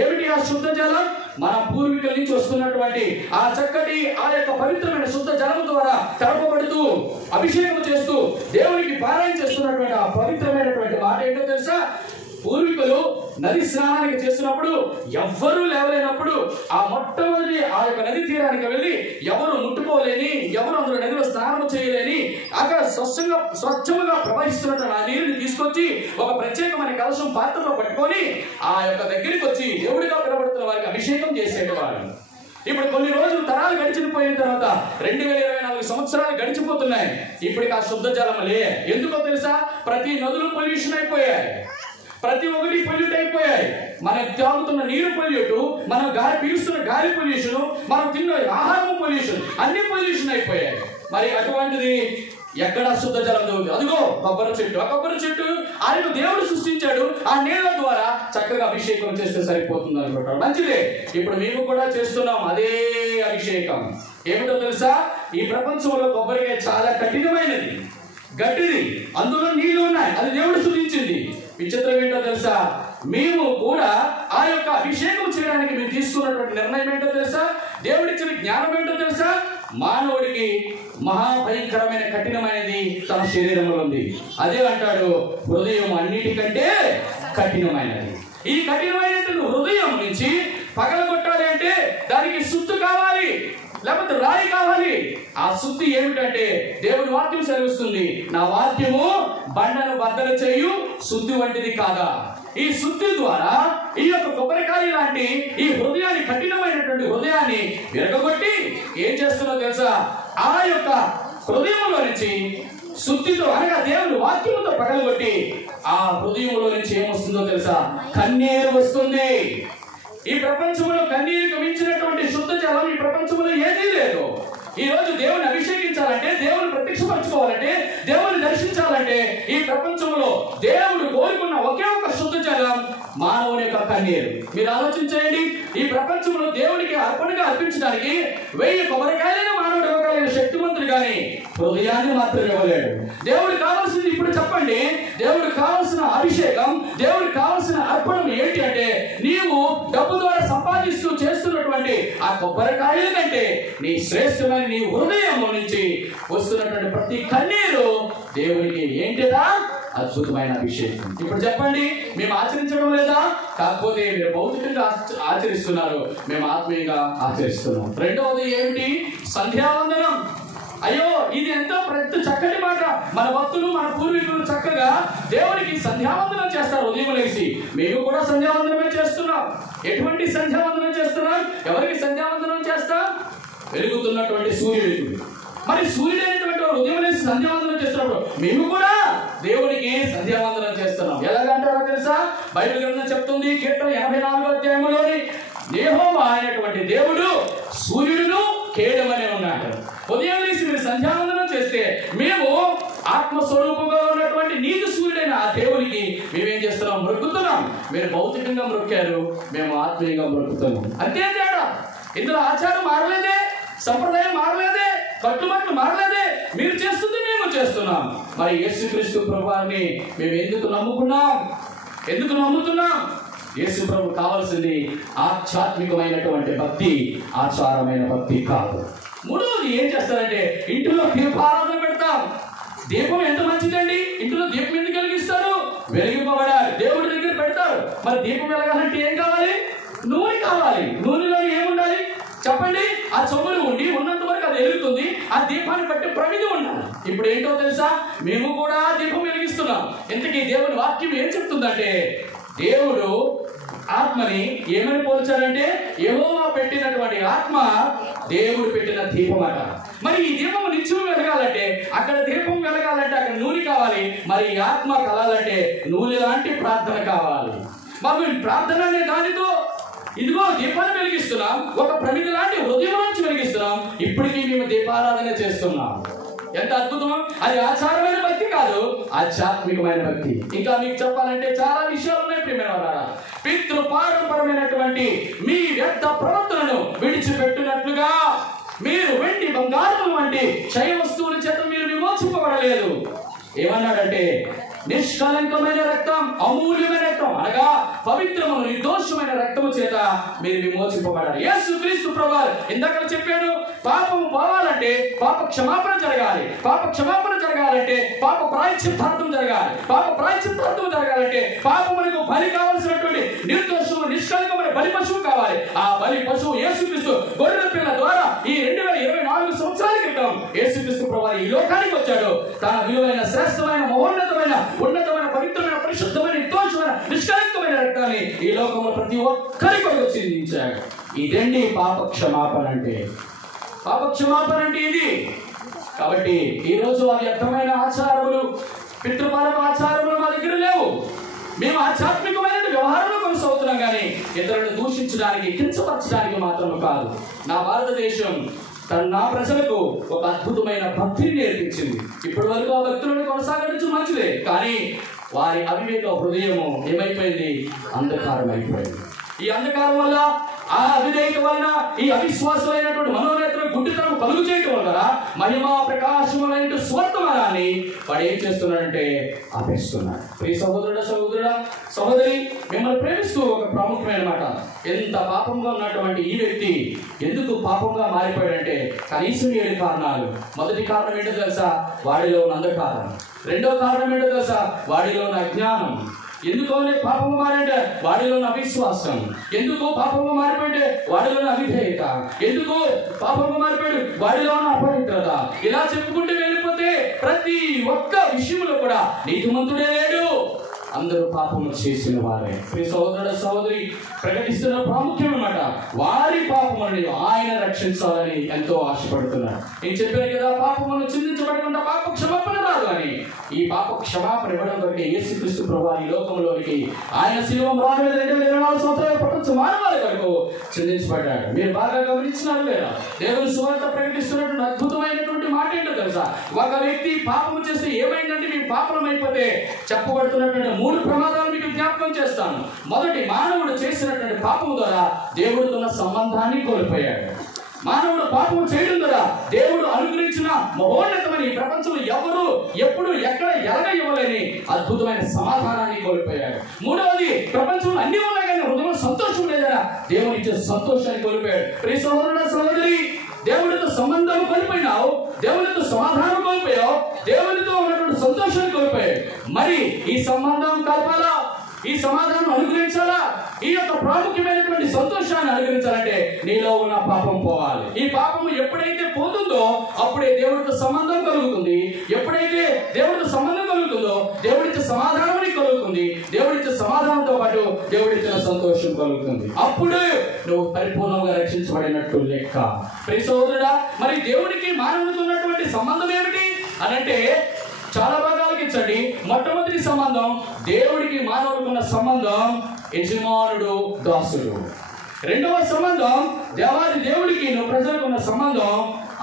ఏమిటి ఆ శుద్ధ జలం? మన పూర్వీకుల నుంచి వస్తున్నటువంటి ఆ చక్కటి ఆ యొక్క పవిత్రమైన శుద్ధ జలం ద్వారా తడపబడుతూ అభిషేకం చేస్తూ దేవునికి పారాయణ చేస్తున్నటువంటి ఆ పవిత్రమైనటువంటి మాట ఏంటో తెలుసా? పూర్వీకులు నది స్నానానికి చేసినప్పుడు ఎవ్వరూ లేవలేనప్పుడు ఆ మొట్టమొదటి ఆ యొక్క నది తీరానికి వెళ్ళి ఎవరు ముట్టుకోలేని, ఎవరు అందులో నదిలో స్నానం చేయలేని అక్కడ స్వచ్ఛముగా ప్రవహిస్తున్నట్టు ఆ నీరుని తీసుకొచ్చి ఒక ప్రత్యేకమైన కలశం పాత్రలో పట్టుకొని ఆ యొక్క దగ్గరికి వచ్చి దేవుడిగా పిలవడుతున్న వారికి అభిషేకం చేసేటవారు. ఇప్పుడు కొన్ని రోజులు తరాలు గడిచిపోయిన తర్వాత 2024 సంవత్సరాలు గడిచిపోతున్నాయి. ఇప్పటికి ఆ శుద్ధ జలం లే. ఎందుకో తెలుసా? ప్రతి నదులు పొల్యూషన్ అయిపోయాయి, ప్రతి ఒక్కటి పొల్యూట్ అయిపోయాయి. మనం తాగుతున్న నీరు పొల్యూట్, మనం గాలి పీలుస్తున్న గాలి పొల్యూషన్, మనం తిన్న ఆహారం పొల్యూషన్, అన్ని పొల్యూషన్ అయిపోయాయి. మరి అటువంటిది ఎక్కడ శుద్ధ జలం దొరుకుతుంది? అదిగో కొబ్బరి చెట్టు. ఆ కొబ్బరి చెట్టు ఆయన దేవుడు సృష్టించాడు. ఆ నీళ్ళ ద్వారా చక్కగా అభిషేకం చేస్తే సరిపోతుంది అనుకుంటాడు. మంచిదే. ఇప్పుడు మేము కూడా చేస్తున్నాం అదే అభిషేకం. ఏమిటో తెలుసా? ఈ ప్రపంచంలో కొబ్బరికాయ చాలా కఠినమైనది, గట్టిది, అందులో నీళ్లు ఉన్నాయి, అది దేవుడు సృష్టించింది. విచిత్రం ఏంటో తెలుసా? మేము కూడా ఆ యొక్క అభిషేకం చేయడానికి మేము తీసుకున్నటువంటి నిర్ణయం ఏంటో తెలుసా? దేవుడిచ్చిన జ్ఞానం ఏంటో తెలుసా? మానవుడికి మహాభయంకరమైన కఠినమైనది తన శరీరంలో ఉంది. అదే అంటాడు, హృదయం అన్నిటికంటే కఠినమైనది. ఈ కఠినమైన హృదయం నుంచి పగలగొట్టాలి అంటే దానికి సుత్తు కావాలి, లేకపోతే రాయి కావాలి. ఆ సుత్తి ఏమిటంటే దేవుని వాక్యం సెలవిస్తుంది, నా వాక్యము బండను బద్దలు చేయు సుత్తి వంటిది కాదా. ఈ సుత్తి ద్వారా ఈ యొక్క కొబ్బరికాయ లాంటి ఈ హృదయాన్ని, కఠినమైనటువంటి హృదయాన్ని విరగొట్టి ఏం చేస్తుందో తెలుసా? ఆ యొక్క హృదయంలో నుంచి సుత్తితో అనగా దేవుని వాక్యముతో పగలగొట్టి ఆ హృదయంలో నుంచి ఏమొస్తుందో తెలుసా? కన్నీరు వస్తుంది. ఈ ప్రపంచంలో కన్నీరుకు మించినటువంటి శుద్ధ జలం ఈ ప్రపంచంలో ఏదీ లేదు. ఈ రోజు దేవుని అభిషేకించాలంటే, దేవుని ప్రత్యక్షపరచుకోవాలంటే, దేవుని దర్శించాలంటే ఈ ప్రపంచంలో దేవుడు కోరుకున్న ఒకే ఒక శుద్ధ జలం మానవుని యొక్క కన్నీరు. మీరు ఆలోచించండి, ఈ ప్రపంచంలో దేవుడికి అర్పణగా అర్పించడానికి 1000 కొబ్బరికాయలను మానవుడు ఇవ్వగలిగిన శక్తివంతుడు కానీ హృదయాన్ని మాత్రం ఇవ్వలేడు. దేవుడికి కావాల్సింది ఇప్పుడు చెప్పండి, దేవుడికి కావాల్సిన అభిషేకం, దేవుడికి కావాల్సిన అర్పణం ఏంటి అంటే, నీవు డబ్బు ద్వారా సంపాదిస్తూ చేస్తున్నటువంటి ఆ కొబ్బరికాయల కంటే నీ శ్రేష్టమైన నీ హృదయం నుంచి వస్తున్నటువంటి ప్రతి కన్నీరు దేవుడికి ఏంటిదా? అద్భుతమైన అభిషేకం. ఇప్పుడు చెప్పండి, మేము ఆచరించడం లేదా? కాకపోతే మీరు భౌతికంగా ఆచరిస్తున్నారు, మేము ఆత్మీయంగా ఆచరిస్తున్నాం. రెండవది ఏమిటి? సంధ్యావందనం. అయ్యో, ఇది ఎంతో పెద్ద చక్కటి మాట. మన భక్తులు, మన పూర్వీకులు చక్కగా దేవుడికి సంధ్యావందనం చేస్తారు ఉదయం లేచి. మేము కూడా సంధ్యావందనమే చేస్తున్నాం. ఎటువంటి సంధ్యావందనం చేస్తున్నాం? ఎవరికి సంధ్యావందనం చేస్తాం? వెలుగుతున్నటువంటి సూర్యుడికి. మరి సూర్యుడైనటువంటి వారు ఉదయం లేచి సంధ్యావందనం చేస్తున్నప్పుడు మేము కూడా దేవుడికి సంధ్యావందనం చేస్తున్నాం. ఎలాగంటారో తెలుసా? బైబిల్ గ్రంథం చెప్తుంది, కీర్తన 84వ అధ్యాయంలోని, యెహోవా అయినటువంటి దేవుడు సూర్యుడును కేడమనే ఉన్నాడు. ఉదయం లేచి మీరు సంధ్యావందనం చేస్తే మేము ఆత్మస్వరూపంగా ఉన్నటువంటి నీతి సూర్యుడైన ఆ దేవునికి మేమేం చేస్తున్నాం? మొక్కుతున్నాం. మీరు భౌతికంగా మొక్కారు, మేము ఆత్మీయంగా మొక్కుతున్నాం. అంతే తేడా. ఇందులో ఆచారం మారలేదే, సంప్రదాయం మారలేదే, కట్టుబాట్లు మారలేదే. మీరు చేస్తుంది మేము చేస్తున్నాం. మరి యేసుక్రీస్తు ప్రభువారిని మేము ఎందుకు నమ్ముకున్నాం? ఎందుకు నమ్ముతున్నాం? యేసు ప్రభు కావాల్సింది ఆధ్యాత్మికమైనటువంటి భక్తి, ఆచారమైన భక్తి కాదు. మూడవది ఏం చేస్తారంటే, ఇంటిలో దీపారాధన పెడతాం. దీపం ఎంత మంచిదండి. ఇంటిలో దీపం ఎందుకు వెలిగిస్తారు? వెలిగింపబడాలి, దేవుడి దగ్గర పెడతారు. మరి దీపం వెలగాలంటే ఏం కావాలి? నూనె కావాలి. నూనెలో ఏముండాలి చెప్పండి? ఆ చొమ్ములు ఉండి ఉన్నంత వరకు అది వెలుగుతుంది. ఆ దీపాన్ని బట్టి ప్రమిది ఉండాలి. ఇప్పుడు ఏంటో తెలుసా? మేము కూడా దీపం వెలిగిస్తున్నాం. ఇంతకీ దేవుని వాక్యం ఏం చెప్తుందంటే, దేవుడు ఆత్మని ఏమని పోల్చారంటే, యెహోవా పెట్టినటువంటి ఆత్మ దేవుడు పెట్టిన దీపం అట. మరి ఈ దీపం నిత్యం వెలగాలంటే, అక్కడ దీపం వెలగాలంటే అక్కడ నూనె కావాలి. మరి ఈ ఆత్మ కలాలంటే నూనె లాంటి ప్రార్థన కావాలి. మరి ప్రార్థన అనే దానితో ఇదిగో దీపాన్ని వెలిగిస్తున్నాం, ఒక ప్రమిది లాంటి హృదయం నుంచి వెలిగిస్తున్నాం. ఇప్పటికీ మేము దీపారాధన చేస్తున్నాం. ఎంత అద్భుతం! అది ఆచారమైన భక్తి కాదు, ఆధ్యాత్మికమైన భక్తి. ఇంకా మీకు చెప్పాలంటే చాలా విషయాలు ఉన్నాయి ప్రియమైనవారా. పితృపారంపరమైనటువంటి మీ వ్యర్థ ప్రవర్తనను విడిచిపెట్టినట్లుగా మీరు వెండి బంగారం వంటి క్షయ వస్తువుల చేత మీరు విమోచింపబడలేదు. ఏమన్నాడంటే, నిష్కలంకమైన రక్తం, అమూల్యమైన రక్తం అనగా పవిత్రము నిర్దోషమైన రక్తము చేత మీరు విమోచింపబడాలి. యేసుక్రీస్తు ప్రభువు ఇందాక చెప్పాడు, పాపము పోవాలంటే పాప క్షమాపణ జరగాలి. పాప క్షమాపణ జరగాలంటే పాప ప్రాయశ్చిత్తార్థం జరగాలి. పాప ప్రాయశ్చిత్తార్థం జరగాలంటే పాపమునకు బలి కావాల్సినటువంటి నిర్దోషము నిష్కలంకమైన బలి పశువు కావాలి. ఆ బలి పశువు యేసుక్రీస్తు గొర్రెల పిల్ల ద్వారా ఈ 2024 సంవత్సరాల క్రితం యేసుక్రీస్తు ప్రభువు ఈ లోకానికి వచ్చాడు. తన విలువైన, శ్రేష్టమైన, మహోన్నతమైన, ఉన్నతమైన, పవిత్రమైన, పరిశుద్ధమైన, నిర్దోషమైన, నిష్కలంకమైన రక్తాన్ని ఈ లోకంలో ప్రతి ఒక్కరికి వచ్చి చిందించాడు. ఇదండి పాప క్షమాపణ అంటే. పాప క్షమాపణ అంటే ఇది. కాబట్టి ఈ రోజు అవి అర్థమైన ఆచారములు, పితృపాలక ఆచారములు మా దగ్గర లేవు. మేము ఆధ్యాత్మిక ఇతరులను దూషించడానికి, కించపరచడానికి మాత్రమే కాదు. నా భారతదేశం నా ప్రజలకు ఒక అద్భుతమైన భక్తిని నేర్పించింది. ఇప్పటి వరకు ఆ భక్తులను కొనసాగించడం మంచిదే, కానీ వారి అవివేక హృదయము ఏమైపోయింది? అంధకారం అయిపోయింది. ఈ అంధకారం వల్ల, ఆ అవిధేయత వలన, ఈ అవిశ్వాసమైనటువంటి మనోనేత్రం గుడ్డితనం కలుగు చేయటం వల్ల మహిమా ప్రకాశమైన స్వర్తమానాన్ని వాడు ఏం చేస్తున్నాడంటే ఆపేస్తున్నాడు. ప్రియ సహోదరి, మిమ్మల్ని ప్రేమిస్తూ ఒక ప్రాముఖ్యమైన మాట, ఎంత పాపంగా ఉన్నటువంటి ఈ వ్యక్తి ఎందుకు పాపంగా మారిపోయాడంటే కనీసం 7 కారణాలు. మొదటి కారణం ఏంటో తెలుసా? వాడిలో ఉన్న అంధకారం. రెండో కారణం ఏంటో తెలుసా? వాడిలో ఉన్న అజ్ఞానం. ఎందుకు పాపంగా మారంటే వాడిలో ఉన్న అవిశ్వాసం. ఎందుకు పాపంగా మారిపోయింటే వాడిలో ఉన్న అవిధేయత. ఎందుకు పాపంగా మారిపోయాడు? వాడిలో ఉన్న అపవిత్రత. ఇలా చెప్పుకుంటూ వెళ్ళిపోతే ప్రతి ఒక్క విషయంలో కూడా నీతిమంతుడే లేడు, అందరూ పాపము చేసిన వారే. ప్రియ సహోదరి, ప్రకటిస్తున్న ప్రాముఖ్యం అన్నమాట. వారి పాపములను ఆయన రక్షించాలని ఎంతో ఆశపడుతున్నాడు. నేను చెప్పాను కదా, పాపములను చిందించబడకుండా పాప క్షమాపణ రాదు అని. ఈ పాప క్షమాపణ ఇవ్వడం కొరకే యేసుక్రీస్తు ప్రభువు ఈ లోకంలోనికి ఆయన శిలువ మ్రాను మీద 2024 సంవత్సరాల ప్రపంచ మానవాళి కొరకు చిందించబడ్డాడు. మీరు బాగా గమనించినారు లేదా? దేవుని సువార్త ప్రకటిస్తున్నటువంటి అద్భుతమైనటువంటి మాట ఏంటో తెలుసా? ఒక వ్యక్తి పాపము చేస్తే ఏమైందంటే, మేము పాపం అయిపోతే చెప్పబడుతున్నటువంటి 3 ప్రమాదాలు మీకు జ్ఞాపకం చేస్తాను. మొదటి, మానవుడు చేసినటువంటి పాపము ద్వారా దేవుడితో ఉన్న సంబంధాన్ని కోల్పోయాడు. మానవుడు పాపము చేయడం ద్వారా దేవుడు అనుగ్రహించిన మహోన్నతమని ప్రపంచంలో ఎవరు, ఎప్పుడు, ఎక్కడ, ఎలాగ ఇవ్వలేని అద్భుతమైన సమాధానాన్ని కోల్పోయాడు. మూడవది, ప్రపంచంలో అన్ని ఉన్నాయి కానీ హృదయంలో సంతోషం లేదరా దేవుని ఇచ్చే సంతోషాన్ని కోల్పోయాడు. ప్రియ సహోదరి, దేవుడితో సంబంధం కోల్పోయినావు, దేవునితో సమాధానం కోల్పోయావు, దేవునితో ఉన్నటువంటి సంతోషాన్ని కోల్పోయావు. మరి ఈ సంబంధం కలపాలా, ఈ సమాధానం అనుగ్రహించాలా, ఈ యొక్క ప్రాముఖ్యమైనటువంటి సంతోషాన్ని అనుగ్రహించాలంటే నీలో ఉన్న పాపం పోవాలి. ఈ పాపము ఎప్పుడైతే పోతుందో అప్పుడే దేవుడితో సంబంధం కలుగుతుంది. ఎప్పుడైతే దేవుడితో సంబంధం కలుగుతుందో దేవుడిచ్చే సమాధానం కలుగుతుంది. దేవుడిచ్చే సమాధానంతో పాటు దేవుడిచ్చిన సంతోషం కలుగుతుంది. అప్పుడే నువ్వు పరిపూర్ణంగా రక్షించబడినట్టు లెక్క. ప్రియ సహోదరుడా, మరి దేవుడికి మానవుడితో ఉన్నటువంటి సంబంధం ఏమిటి అనంటే చాలా బాగా ఆలోచించండి. మొట్టమొదటి సంబంధం, దేవుడికి మానవుడికి ఉన్న సంబంధం యజమానుడు దాసుడు. రెండవ సంబంధం, దేవుడికి ప్రజలకు ఉన్న సంబంధం,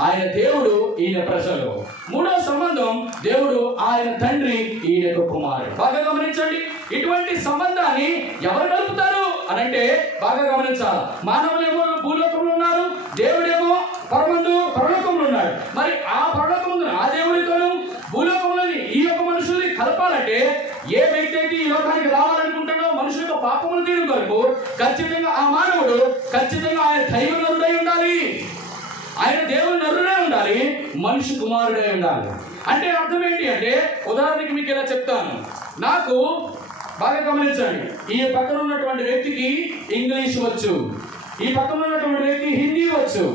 ఆయన దేవుడు ఈయన ప్రజలు. మూడవ సంబంధం, దేవుడు ఆయన తండ్రి ఈయన కుమారుడు. బాగా గమనించండి, ఇటువంటి సంబంధాన్ని ఎవరు కలుపుతారు అనంటే బాగా గమనించాలి. మానవులేమో భూలోకంలో ఉన్నారు, దేవుడేమో పరలోకంలో ఉన్నాడు. మరి ఆ పరలోకంలో ఆ దేవుడితోనూ భూలోకంలోని ఈ యొక్క మనుషుల్ని కలపాలంటే ఏ వ్యక్తి అయితే ఈ లోకానికి రావాలనుకుంటాడో మనుషుల యొక్క పాపములు తీయడం కొరకు ఖచ్చితంగా ఆ మానవుడు ఖచ్చితంగా ఆయన దైవ నరుడై ఉండాలి, ఆయన దేవుని నరుడై ఉండాలి, మనిషి కుమారుడై ఉండాలి. అంటే అర్థం ఏంటి అంటే, ఉదాహరణకి మీకు ఇలా చెప్తాను. నాకు బాగా గమనించండి, ఈ పక్కన ఉన్నటువంటి వ్యక్తికి ఇంగ్లీష్ వచ్చు, ఈ పక్కన ఉన్నటువంటి వ్యక్తి హిందీ వచ్చు.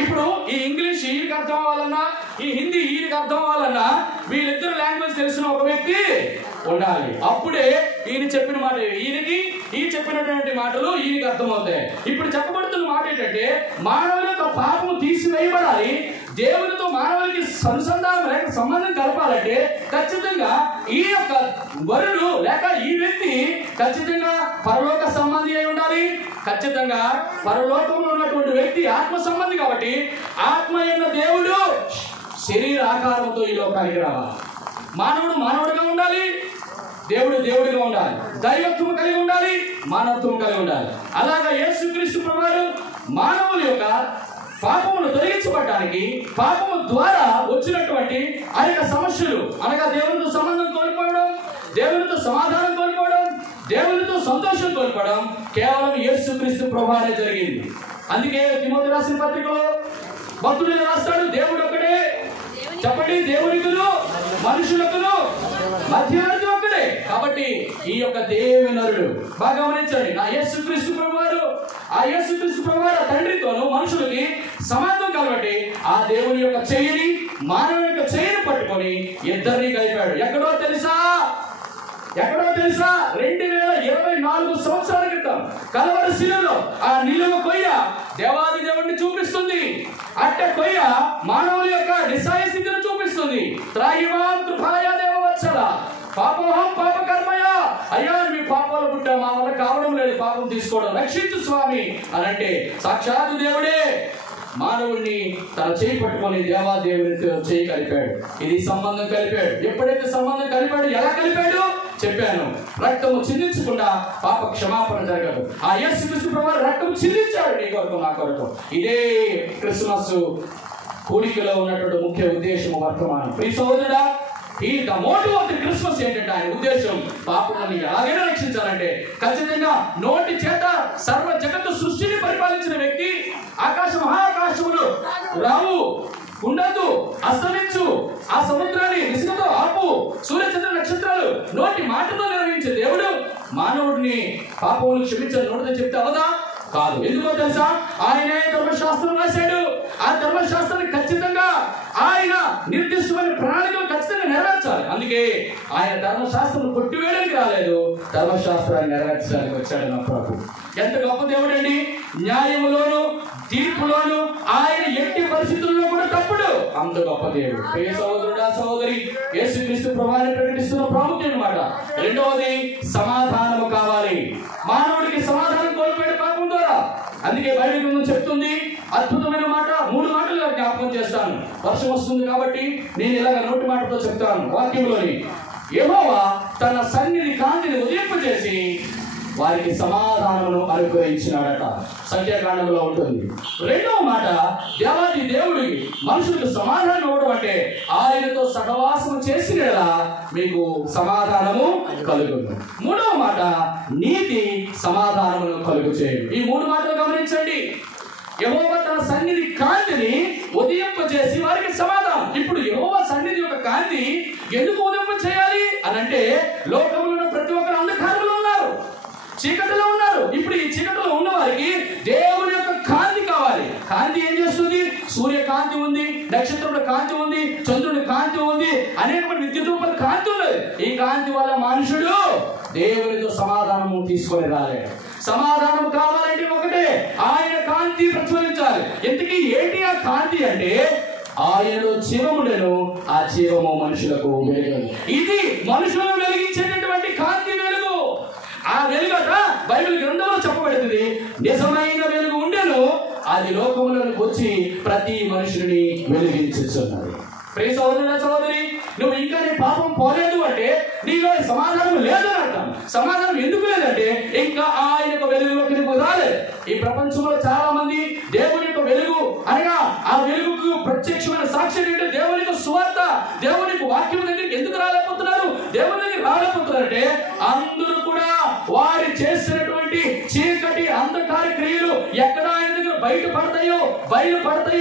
ఇప్పుడు ఈ ఇంగ్లీష్ ఈయనకి అర్థం అవ్వాలన్నా, ఈ హిందీ ఈయనకి అర్థం అవ్వాలన్నా వీళ్ళిద్దరు లాంగ్వేజ్ తెలిసిన ఒక వ్యక్తి ఉండాలి. అప్పుడే ఈయన చెప్పిన మాట ఈయనకి, ఈ చెప్పినటువంటి మాటలు ఈయనకి అర్థమవుతాయి. ఇప్పుడు చెప్పబడుతున్న మాట ఏంటంటే, మానవుల యొక్క పాపము తీసివేయబడాలి, దేవునితో మానవులకి అనుసంధానం లేక సంబంధం కలపాలంటే ఖచ్చితంగా ఈ యొక్క వరుడు లేక ఈ వ్యక్తి ఖచ్చితంగా పరలోక సంబంధి అయి ఉండాలి. ఖచ్చితంగా పరలోకంలో ఉన్నటువంటి వ్యక్తి ఆత్మ సంబంధి కాబట్టి ఆత్మ అయిన దేవుడు శరీర ఆకారంతో ఈ లోకానికి రావాలి. మానవుడు మానవుడిగా ఉండాలి, దేవుడు దేవుడిగా ఉండాలి, దైవత్వం కలిగి ఉండాలి, మానవత్వం కలిగి ఉండాలి. అలాగా యేసుక్రీస్తు ప్రభువారు మానవుల యొక్క పాపమును తొలగించబడడానికి పాపము ద్వారా వచ్చినటువంటి అనేక సమస్యలు అనగా దేవునితో సంబంధం కోల్పోవడం, దేవునితో సమాధానం కోల్పోవడం, దేవునితో సంతోషం కోల్పోవడం కేవలం యేసుక్రీస్తు ప్రభువారే జరిగింది. అందుకే తిమోతి రాసిన పత్రికలో భక్తుడు రాస్తాడు, దేవుడు ఒక్కడే, చెప్పండి, దేవునికును మనుషులకును మధ్యవర్తి ఒక్కడే. కాబట్టి ఈ యొక్క దేవునరుడు బాగా గమనించండి, నా యేసుక్రీస్తు ప్రభువారు, ఆ యేసుక్రీస్తు ప్రభువారు తండ్రితోనూ మనుషులకి సంబంధం కాబట్టి ఆ దేవుని యొక్క చెయ్యిని మానవుని యొక్క చెయ్యిని పట్టుకొని ఇద్దరిని కలిపాడు. ఎక్కడో తెలుసా 2024 సంవత్సరాల క్రితం కలవరి శిలువలో ఆ నిలువ కొయ్య దేవాది దేవుడిని చూపిస్తుంది. అట్ట కొయ్య మానవుల యొక్క నిస్సాయ స్థితిని చూపిస్తుంది. త్రాహిమాం కృపాయ దేవవత్సల పాపోహం పాపకర్మయ అయ్యా మీ పాపాలు పుట్టా, మా వల్ల కావడం లేదు పాపం తీసుకోవడం, రక్షించు స్వామి అని అంటే సాక్షాత్తు దేవుడే మానవుడిని తన చేయి పట్టుకొని దేవాదేవునితో చేయి కలిపాడు. ఇది సంబంధం కలిపాడు. ఎప్పుడైతే సంబంధం కలిపాడు, ఎలా కలిపాడు చెప్పాను. రక్తము చిందించకుండా పాప క్షమాపణ జరగదు. ఆ యేసుక్రీస్తు ప్రభువు రక్తము చిందించాడు నీ కొరకు, నా కొరకు. ఇదే క్రిస్మస్ కూడికలో ఉన్నటువంటి ముఖ్య ఉద్దేశం, వర్తమానం. ప్రియ సహోదరుడా, the motive of the Christmas ఏంటంటే ఆయన ఉద్దేశం పాపములను ఎలాగైనా రక్షించాలంటే ఖచ్చితంగా నోటి చేత సర్వ జగత్తు సృష్టిని పరిపాలించిన వ్యక్తి, ఆకాశ మహాకాశములు రావు, ఉండదు, అస్తమించు, ఆ సముద్రాన్ని ఇసుకతో ఆపు, సూర్యచంద్ర నక్షత్రాలు నోటి మాటతో నిర్వహించే దేవుడు మానవుడిని పాపములు క్షమించాలి నోటితో చెప్తే అవదా? కాదు. ఎందుకో తెలుసా? ఆయనే ధర్మశాస్త్రం రాశాడు. ఆ ధర్మశాస్త్రాన్ని ఖచ్చితంగా ఆయన నిర్దిష్టమైన ప్రణాళికలు ఖచ్చితంగా నెరవేర్చాలి. అందుకే ఆయన ధర్మశాస్త్రం కొట్టివేయడానికి రాలేదు, ధర్మశాస్త్రాన్ని నెరవేర్చడానికి వచ్చాడు నా ప్రభు. ఎంత గొప్ప దేవుడు అండి! న్యాయములోను తీర్పులోను ఆయన ఎట్టి పరిస్థితుల్లో కూడా తప్పుడు, అంత గొప్ప దేవుడు. ప్రియ సహోదరుడా, సహోదరి, యేసుక్రీస్తు ప్రభువుని ప్రకటిస్తున్న ప్రాముఖ్యం అన్నమాట. రెండవది సమాధానము కావాలి. మానవుడికి సమాధానం కోల్పోయాడు పాపం ద్వారా. అందుకే బైబిల్ గ్రంథం చెప్తుంది అద్భుతమైన మాట. 3 మాటలు జ్ఞాపకం చేస్తాను. వర్షం వస్తుంది కాబట్టి నేను ఇలాగ నోటి మాటతో చెప్తాను. వాక్యంలోని యెహోవా తన సన్నిధి కాంతిని ఉదయింపజేసి వారికి సమాధానమును అనుగ్రహించినాడట. సంఖ్యాకాండంలో ఉంటుంది. రెండవ మాట, దేవాది దేవుడికి మనుషులకు సమాధానం ఇవ్వడం అంటే ఆయనతో సహవాసము చేసినలా మీకు సమాధానము కలుగును. మూడవ మాట, నీతి సమాధానమును కలుగు చేయు. ఈ 3 మాటలు గమనించండి. యెహోవా తన సన్నిధి కాంతిని ఉదయింపజేసి వారికి సమాధానం. ఇప్పుడు యెహోవా సన్నిధి యొక్క కాంతి ఎందుకు ఉదయింప చేయాలి అని అంటే, లోకంలో ఉన్న ప్రతి ఒక్కరు అంధకారంలో ఉన్నారు, చీకటిలో ఉన్నారు. ఇప్పుడు ఈ చీకటిలో ఉన్న వారికి దేవుని యొక్క కాంతి కావాలి. కాంతి ఏం చేస్తుంది? సూర్యకాంతి ఉంది, నక్షత్రముల కాంతి ఉంది, చంద్రుని కాంతి ఉంది, అనేకమైన విద్యుత్ రూపాల కాంతి ఉంది. ఈ కాంతి వల్ల మనుషుడు దేవునితో సమాధానము తీసుకొని రాలేడు. సమాధానం కావాలంటే ఒకటే, ఆయన కాంతి ప్రజ్వలించాలి. ఎందుకు ఏంటి ఆ కాంతి అంటే, ఆయనలో జీవముండెను, ఆ జీవము మనుషులకు వెలుగు. ఇది మనుషులను వెలిగించేటటువంటి కాంతి వెలుగు. ఆ వెలుగట బైబిల్ గ్రంథంలో చెప్పబడుతుంది. నిజమైన వెలుగు ఉండెను, అది లోకములోకి వచ్చి ప్రతి మనుషుని వెలిగించుచున్నది. ప్రియ సహోదరుడా, సహోదరి, నువ్వు ఇంకా నీ పాపం పోలేదు అంటే నీలో సమాధానం లేదని అర్థం. సమాధానం ఎందుకు లేదంటే ఇంకా ఆయన యొక్క వెలుగులోకి నువ్వు రాలేదు. ఈ ప్రపంచంలో చాలా మంది దేవుని యొక్క వెలుగు అనగా ఆ వెలుగుకు ప్రత్యక్షమైన సాక్ష్యం ఏంటంటే దేవుని యొక్క సువార్త, దేవుని యొక్క వాక్యం దగ్గరికి ఎందుకు రాలేకపోతున్నారు? దేవుని దగ్గర రాలేకపోతున్నారంటే అందరూ కూడా వారి చేసినటువంటి చీకటి అంధకార క్రియలు ఎక్కడ ఆయన దగ్గర బయటపడతాయో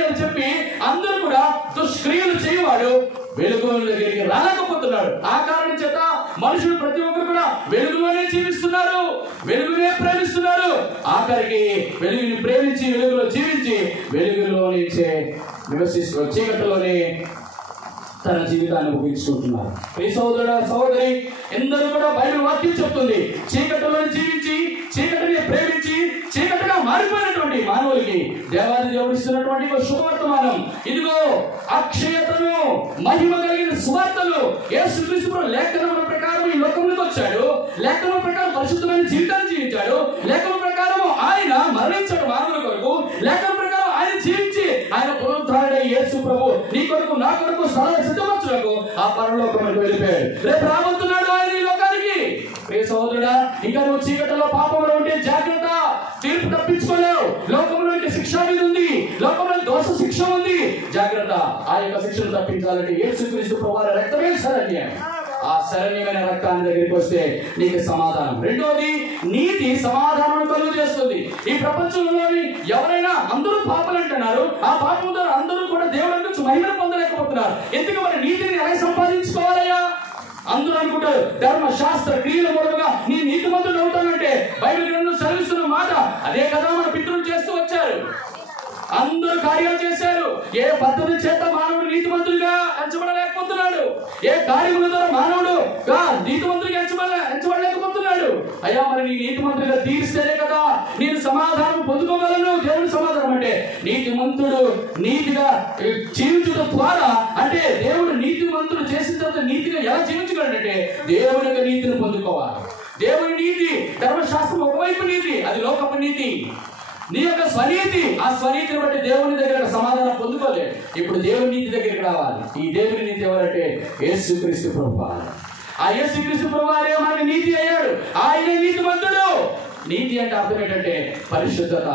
అని చెప్పి అందరూ కూడా దుష్క్రియలు చేయవాడు వెలుగు దగ్గరికి రాలేకపోతున్నాడు. ఆ కారణం చేత మనుషులు ప్రతి ఒక్కరు కూడా వెలుగులోనే జీవిస్తున్నారు, వెలుగునే ప్రేమిస్తున్నారు. ఆఖరికి వెలుగుని ప్రేమించి వెలుగులో జీవించి వెలుగులో నుంచే నివసిస్తూ చీకటిలోనే తన జీవితాన్ని ముగించుకుంటున్నారు. ప్రియ సహోదరుడా, సహోదరి, ఎందరూ కూడా బైబిల్ వాక్యం చెప్తుంది, చీకటిలో జీవించి చీకటిని ప్రేమించి చీకటిగా మారిపోయినటువంటి మానవులకి దేవాది దేవుడిస్తున్నటువంటి శుభవర్తమానం. ఇదిగో అక్షయతను మహిమ కలిగిన సువార్తలు. యేసుక్రీస్తు లేఖనముల ప్రకారం ఈ లోకంలోకి వచ్చాడు, లేఖనముల ప్రకారం పరిశుద్ధమైన జీవితాన్ని జీవించాడు, లేఖనం ప్రకారం ఆయన మరణించాడు మానవుల కొరకు, లేఖనం ప్రకారం ఆయన జీవించి ఆయన పునరుద్ధరణై యేసు ప్రభు నీ కొరకు నా కొరకు స్థలాన్ని సిద్ధపరచుటకు ఆ పరలోకములకు వెళ్ళిపోయాడు. రేపు రాబోతున్నాడు ఆయన ఈ లోకానికి. ప్రియ సహోదరుడా, ఇంకా నువ్వు చీకటిలో పాపంలో ఉంటే జాగ్రత్త, తీర్పు తప్పించుకోలేవు. లోకంలో శిక్ష మీద ఉంది, లోకంలో దోష శిక్ష ఉంది, జాగ్రత్త. ఆ యొక్క శిక్షను తప్పించాలంటే యేసుక్రీస్తు ప్రభువు రక్తమే శరణ్యం. ఆ శరణ్యమైన రక్తాన్ని దగ్గరికి వస్తే నీకు సమాధానం. రెండోది, నీతి సమాధానం కలుగు చేస్తుంది. ఈ ప్రపంచంలోని ఎవరైనా అందరూ పాపలు అంటున్నారు, ఆ పాపం ద్వారా అందరూ కూడా దేవుడి నుంచి మహిమను పొందలేకపోతున్నారు. ఎందుకు? మరి నీతిని ఎలా సంపాదించుకోవాలయ్యా? అందరూ అనుకుంటారు ధర్మశాస్త్ర క్రియల మూలంగా నీ నీతిమంతుడు అవుతానంటే బైబిల్ గ్రంథం సెలవిస్తున్న మాట అదే కదా మన పితరులు చేస్తూ వచ్చారు. అందరూ కార్యాలు చేశారు. ఏ పద్ధతి చేత మానవుడు నీతిమంతుడిగా ఎంచబడలేకపోతున్నాడు, ఏ కార్యముల ద్వారా మానవుడు నీతిమంతుడిగా ఎంచబడలేకపోతున్నాడు. అయ్యా, మరి నీ నీతిమంతుడిగా తీరిస్తేనే కదా నేను సమాధానం పొందుకోగలను. దేవుని సమాధానం అంటే నీతిమంతుడు నీతిగా జీవించడం ద్వారా, అంటే దేవుడు నీతిమంతుడు చేసిన తర్వాత నీతిగా ఎలా జీవించగలంటే దేవుని యొక్క నీతిని పొందుకోవాలి. దేవుని నీతి, ధర్మశాస్త్రం ఒకవైపు నీతి, అది లోకపు నీతి. నీ యొక్క స్వనీతి, ఆ స్వనీతిని బట్టి దేవుని దగ్గర సమాధానం పొందుకోలేదు. ఇప్పుడు దేవుని నీతి దగ్గరికి రావాలి. ఈ దేవుని నీతి ఎవరంటే యేసుక్రీస్తు ప్రభువారు. ఆ యేసుక్రీస్తు ప్రభువారే మనకి నీతి అయ్యాడు. ఆయన నీతిమంతుడు. నీతి అంటే అర్థం ఏంటంటే పరిశుద్ధత.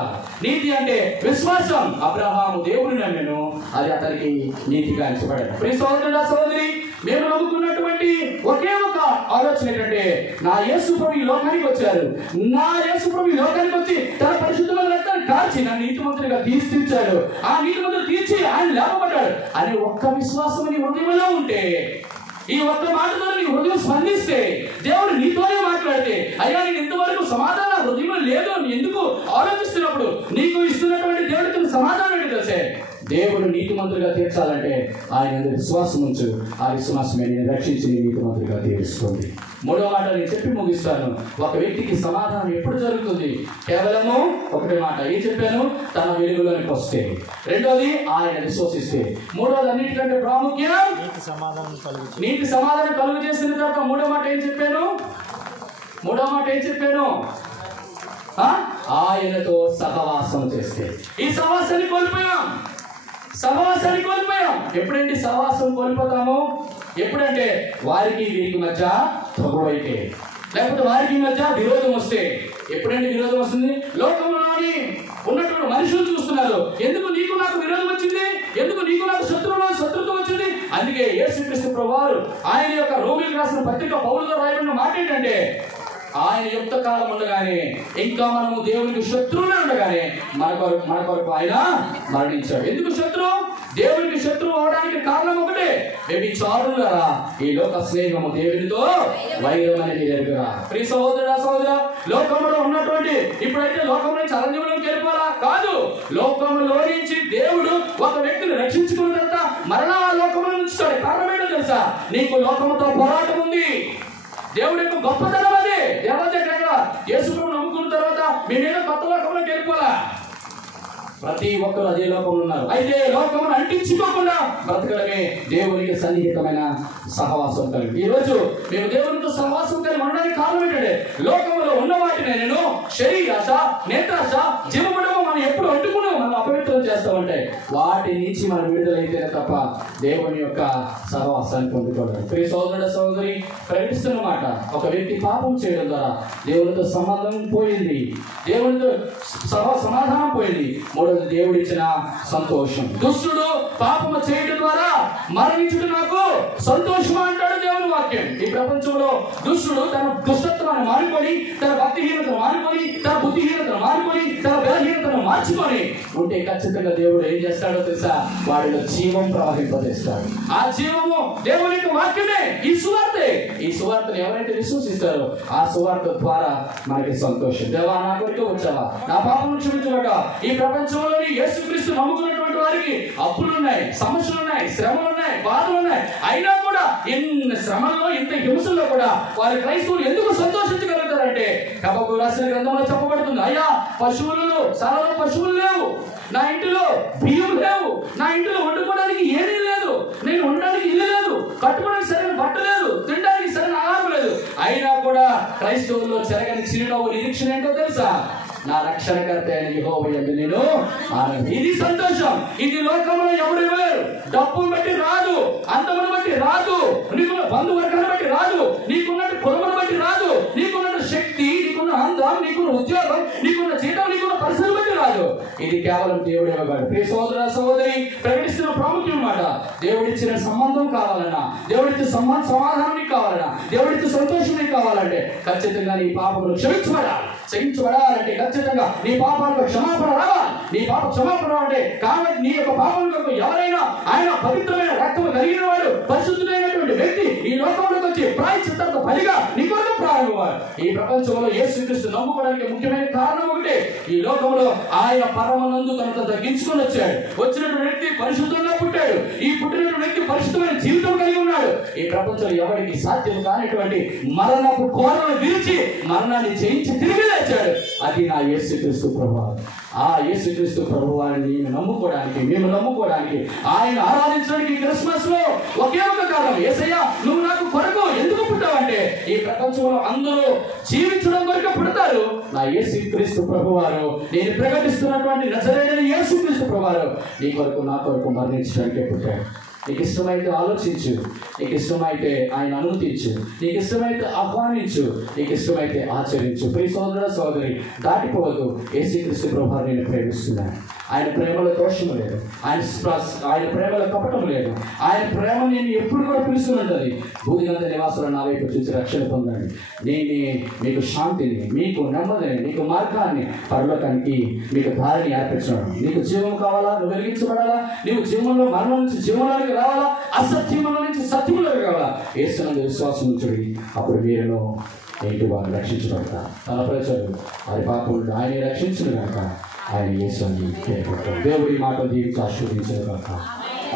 నీతి అంటే విశ్వాసం. అబ్రహాము దేవుని నమ్మెను, అది అతనికి నీతిగా ఎంచబడాడు. ప్రియ సహోదరుడా, సహోదరి, మేము నమ్ముకున్నటువంటి ఒకే ఒక ఆలోచన ఏంటంటే నా యేసు ప్రభు ఈ లోకానికి వచ్చారు. నా యేసు ప్రభు ఈ లోకానికి వచ్చి తన పరిశుద్ధమైన రక్తాన్ని కాల్చి నా నీతిమంతుడిగా తీర్చాడు. ఆ నీతిమంతుడు తీర్చి ఆయన లేపబడ్డాడు అనే ఒక్క విశ్వాసం నీ హృదయంలో ఉంటే, ఈ ఒక్క మాటతో నీ హృదయం స్పందిస్తే, దేవుడు నీతోనే మాట్లాడితే, అయ్యా నేను ఇంతవరకు సమాధానం హృదయంలో లేదు అని ఎందుకు ఆలోచిస్తున్నప్పుడు నీకు ఇస్తున్నటువంటి దేవుడికి సమాధానం ఏంటి తెలిసే? దేవుడు నీతిమంతుడిగా తీర్చాలంటే ఆయన విశ్వాసం ఉంచు. ఆ విశ్వాసమే నేను రక్షించి నీతిమంతుడిగా తీరుస్తుంది. మూడో మాట నేను చెప్పి ముగిస్తాను. ఒక వ్యక్తికి సమాధానం ఎప్పుడు జరుగుతుంది? కేవలము ఒకటి మాట ఏం చెప్పాను? తన వెలుగులోనికి వస్తే. రెండోది ఆయన విశ్వసిస్తే. మూడోది అన్నిటికంటే ప్రాముఖ్యం నీతి సమాధానం కలుగు చేసిన తర్వాత మూడో మాట ఏం చెప్పాను? ఆయనతో సహవాసం చేస్తే. ఈ సహవాసాన్ని కోల్పోయాం. ఎప్పుడంటే సహవాసం కోల్పోతాము? ఎప్పుడంటే వారికి వీరికి మధ్య తగువైతే, లేకపోతే వారికి మధ్య విరోధం వస్తే. ఎప్పుడంటే విరోధం వస్తుంది? లోకంలోని ఉన్నటువంటి మనుషులు చూస్తున్నారు, ఎందుకు నీకు నాకు విరోధం వచ్చింది, ఎందుకు నీకు నాకు శత్రుత్వం వచ్చింది. అందుకే యేసుక్రీస్తు ప్రభువారు ఆయన యొక్క రోమీయులకు రాసిన పత్రిక పౌలుతో రాయబడిన మాట ఏంటంటే, ఆయన యుక్త కాలం ఉండగానే, ఇంకా మనము దేవునికి శత్రువులే ఉండగానే మన కొరకు ఆయన మరణించాడు. ఎందుకు శత్రువు? దేవునికి శత్రువు అవడానికి కారణం ఒకటే, వ్యభిచారులారా ఈ లోక స్నేహము దేవునితో వైరం అనేది ఎరుగురా. ప్రియ సహోదరుడా, సహోదరా, లోకంలో ఉన్నటువంటి ఇప్పుడైతే లోకంలో నుంచి అరణ్యంలోకి వెళ్ళిపోవాలా? కాదు. లోకంలో నుంచి దేవుడు ఒక వ్యక్తిని రక్షించుకున్న తర్వాత మరలా ఆ లోకంలో ఉంచుతాడు. కారణం ఏంటో తెలుసా? నీకు లోకంతో పోరాటం ఉంది. దేవుడి యొక్క గొప్పతనం అదే. దేవత యేసు ప్రభువును నమ్ముకున్న తర్వాత మేమేదో కొత్త లోకంలోకి వెళ్ళిపోవాలా? ప్రతి ఒక్కరు అదే లోకంలో ఉన్నారు. అయితే లోకమును అంటించుకోకుండా బ్రతకడమే దేవునికి సన్నిహితమైన సహవాసం కలిగి. ఈ రోజు మేము దేవునితో సహవాసం కలిగి ఉండడానికి కారణం ఏంటంటే, లోకంలో ఉన్న వాటిని నేను శరీరాశ, నేత్రాశ, జీవముడము మనం ఎప్పుడు అంటుకుని మనం అపవిత్రం చేస్తామంటే వాటి నుంచి మనం విడుదలైతేనే తప్ప దేవుని యొక్క సహవాసాన్ని పొందుకోవడం. ప్రియ సహోదరుడు, సహోదరి, ప్రకటిస్తున్న మాట, ఒక వ్యక్తి పాపం చేయడం ద్వారా దేవునితో సంబంధం పోయింది, దేవునితో సమాధానం పోయింది. మూడోది దేవుడిచ్చిన సంతోషం. దుష్టుడు పాపము చేయడం ద్వారా మరణించుడు నాకు సంతోషం అంటాడు దేవుని వాక్యం. ఈ ప్రపంచంలో దుష్టుడు తన దుష్టత్వాన్ని మానుకొని, తన భక్తిహీనతను మానుకొని, తన బుద్ధిహీనతను మానుకొని, తన బలహీనతను మార్చుకొని ఉంటే ఖచ్చితంగా దేవుడు ఏం చేస్తాడో తెలుసా? వాడిలో జీవం ప్రవహింపజేస్తాడు. ఆ జీవము దేవుని యొక్క వాక్యమే. ఈ సువార్తను ఎవరైతే విశ్వసిస్తారో ఆ సువార్త ద్వారా మనకి సంతోషం. దేవా, నా కొరకు వచ్చావా, నా పాపను క్షమించబడ్డా. ఈ ప్రపంచంలోని యేసుక్రీస్తు నమ్ముకున్నటువంటి వారికి అప్పులున్నాయి, సమస్యలున్నాయి, శ్రమలున్నాయి, బాధలున్నాయి. అయినా కూడా ఇన్ని శ్రమల్లో, ఇంత హింసల్లో కూడా వారి క్రైస్తవులు ఎందుకు సంతోషించగలుగుతారంటే, హబక్కూకు రాసిన గ్రంథంలో చెప్పబడుతుంది, అయ్యా పశువులు, చాలా పశువులు లేవు, నా ఇంటిలో బియ్యం లేవు, నా ఇంటిలో వండుకోవడానికి ఏమీ లేదు, నేను ఉండడానికి ఇల్లు లేదు, కట్టుకోవడానికి సరైన బట్ట లేదు, తినడానికి సరైన ఆహారం లేదు. అయినా కూడా క్రైస్తవుల్లో చెరగని చిరునవ్వు నిరీక్షణ ఏంటో తెలుసా? నా రక్షణకర్త అయిన యెహోవా యందు నేను ఆనందిస్తాను. ఇది సంతోషం. ఇది లోకంలో ఎవరు ఇవ్వలేరు. డబ్బును బట్టి రాదు, అందమును బట్టి రాదు, నీకున్న బంధువర్గాన్ని బట్టి రాదు, నీకున్నట్టు కులమును బట్టి రాదు, నీకున్న శక్తి, నీకున్న అందం, నీకున్న ఉద్యోగం, నీకున్న జీతం, నీకున్న పరిస్థితులు బట్టి రాదు. ఇది కేవలం దేవుడు ఇవ్వగలడు. ప్రియ సోదర, సహోదరి, ప్రకటిస్తున్న ప్రాముఖ్యం మాట, దేవుడిచ్చిన సంబంధం కావాలన్నా, దేవుడిచ్చిన సమాధానం నీకు కావాలన్నా, దేవుడిచ్చిన సంతోషం నీకు కావాలంటే ఖచ్చితంగా నీ పాపములు క్షమించబడాలంటే ఖచ్చితంగా నీ పాపాలకు క్షమాపణ రావాలి. నీ పాప క్షమాపణ అంటే కాబట్టి నీ యొక్క పాపములకు ఎవరైనా ఆయన పవిత్రమైన రక్తము కలిగిన వాడు, పరిశుద్ధుడైనటువంటి వ్యక్తి ఈ లోకంలోకి వచ్చి ప్రాయశ్చిత్తార్థ బలిగా నీ కొరకు ప్రారంభమయ్యారు. ఈ ప్రపంచంలో యేసుక్రీస్తు నమ్ముకోవడానికి ముఖ్యమైన కారణం ఒకటే, ఈ లోకంలో ఆయన పరమనందు తనతో తగ్గించుకొని వచ్చాడు. వచ్చినటువంటి వ్యక్తి పరిశుద్ధంగా పుట్టాడు. ఈ పుట్టినటువంటి వ్యక్తి పరిశుద్ధమైన జీవితం కలిగి ఉన్నాడు. ఈ ప్రపంచంలో ఎవరికి సాధ్యం కానిటువంటి మరణపు కోరను విరిచి మరణాన్ని జయించి తిరిగి లేచాడు. అది నా యేసుక్రీస్తు ప్రభువు. ఆ యేసుక్రీస్తు ప్రభువాన్ని మేము నమ్ముకోవడానికి ఆయన ఆరాధించడానికి క్రిస్మస్ లో ఒకే ఒక కారణం, యేసయ్య నువ్వు నాకు కొరకు ఎందుకు పుట్టావంటే ఈ ప్రపంచంలో అందరూ జీవించడం కొరకు పుడతారు. నా యేసుక్రీస్తు ప్రభువారు, నేను ప్రకటిస్తున్నటువంటి నజరేయుడైన యేసుక్రీస్తు ప్రభువారు నీ కొరకు నా కొరకు మరణించడానికే పుట్టాడు. నీకు ఇష్టమైతే ఆలోచించు, నీకు ఇష్టమైతే ఆయన అనుమతించు, నీకు ఇష్టమైతే ఆహ్వానించు, నీకు ఇష్టమైతే ఆచరించు. ప్రియ సోదర సోదరి, దాటిపోవద్దు. యేసుక్రీస్తు ప్రభువారు నేను ప్రేమిస్తున్నాను. ఆయన ప్రేమలో దోషము లేదు, ఆయన ప్రేమలో కపటం లేదు. ఆయన ప్రేమ నేను ఎప్పుడు కూడా పిలుస్తున్నది. భూదిగంత నివాసులు నా వైపు చూసి రక్షణ పొందండి. నేను మీకు శాంతిని, మీకు నెమ్మదిని, నీకు మార్గాన్ని, పరలోకానికి మీకు దారిని ఏర్పించడం. నీకు జీవం కావాలా? నువ్వు వెలిగించబడాలా? నీవు జీవంలో మరణం నుంచి జీవంలోకి రావాలా? అసత్యంలో నుంచి సత్యంలోకి రావాలా? యేసునందు విశ్వాసం ఉంచుడి. అప్పుడు మీరు ఏంటి వారు రక్షించబడతారు. తన ప్రజలు వారి పాపములను ఆయన రక్షించును కనుక ఆయన యేసు అని పేరు పెట్టారు. దేవుడి మాట దీవించి ఆశీర్వదించును కనుక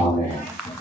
ఆమేన్.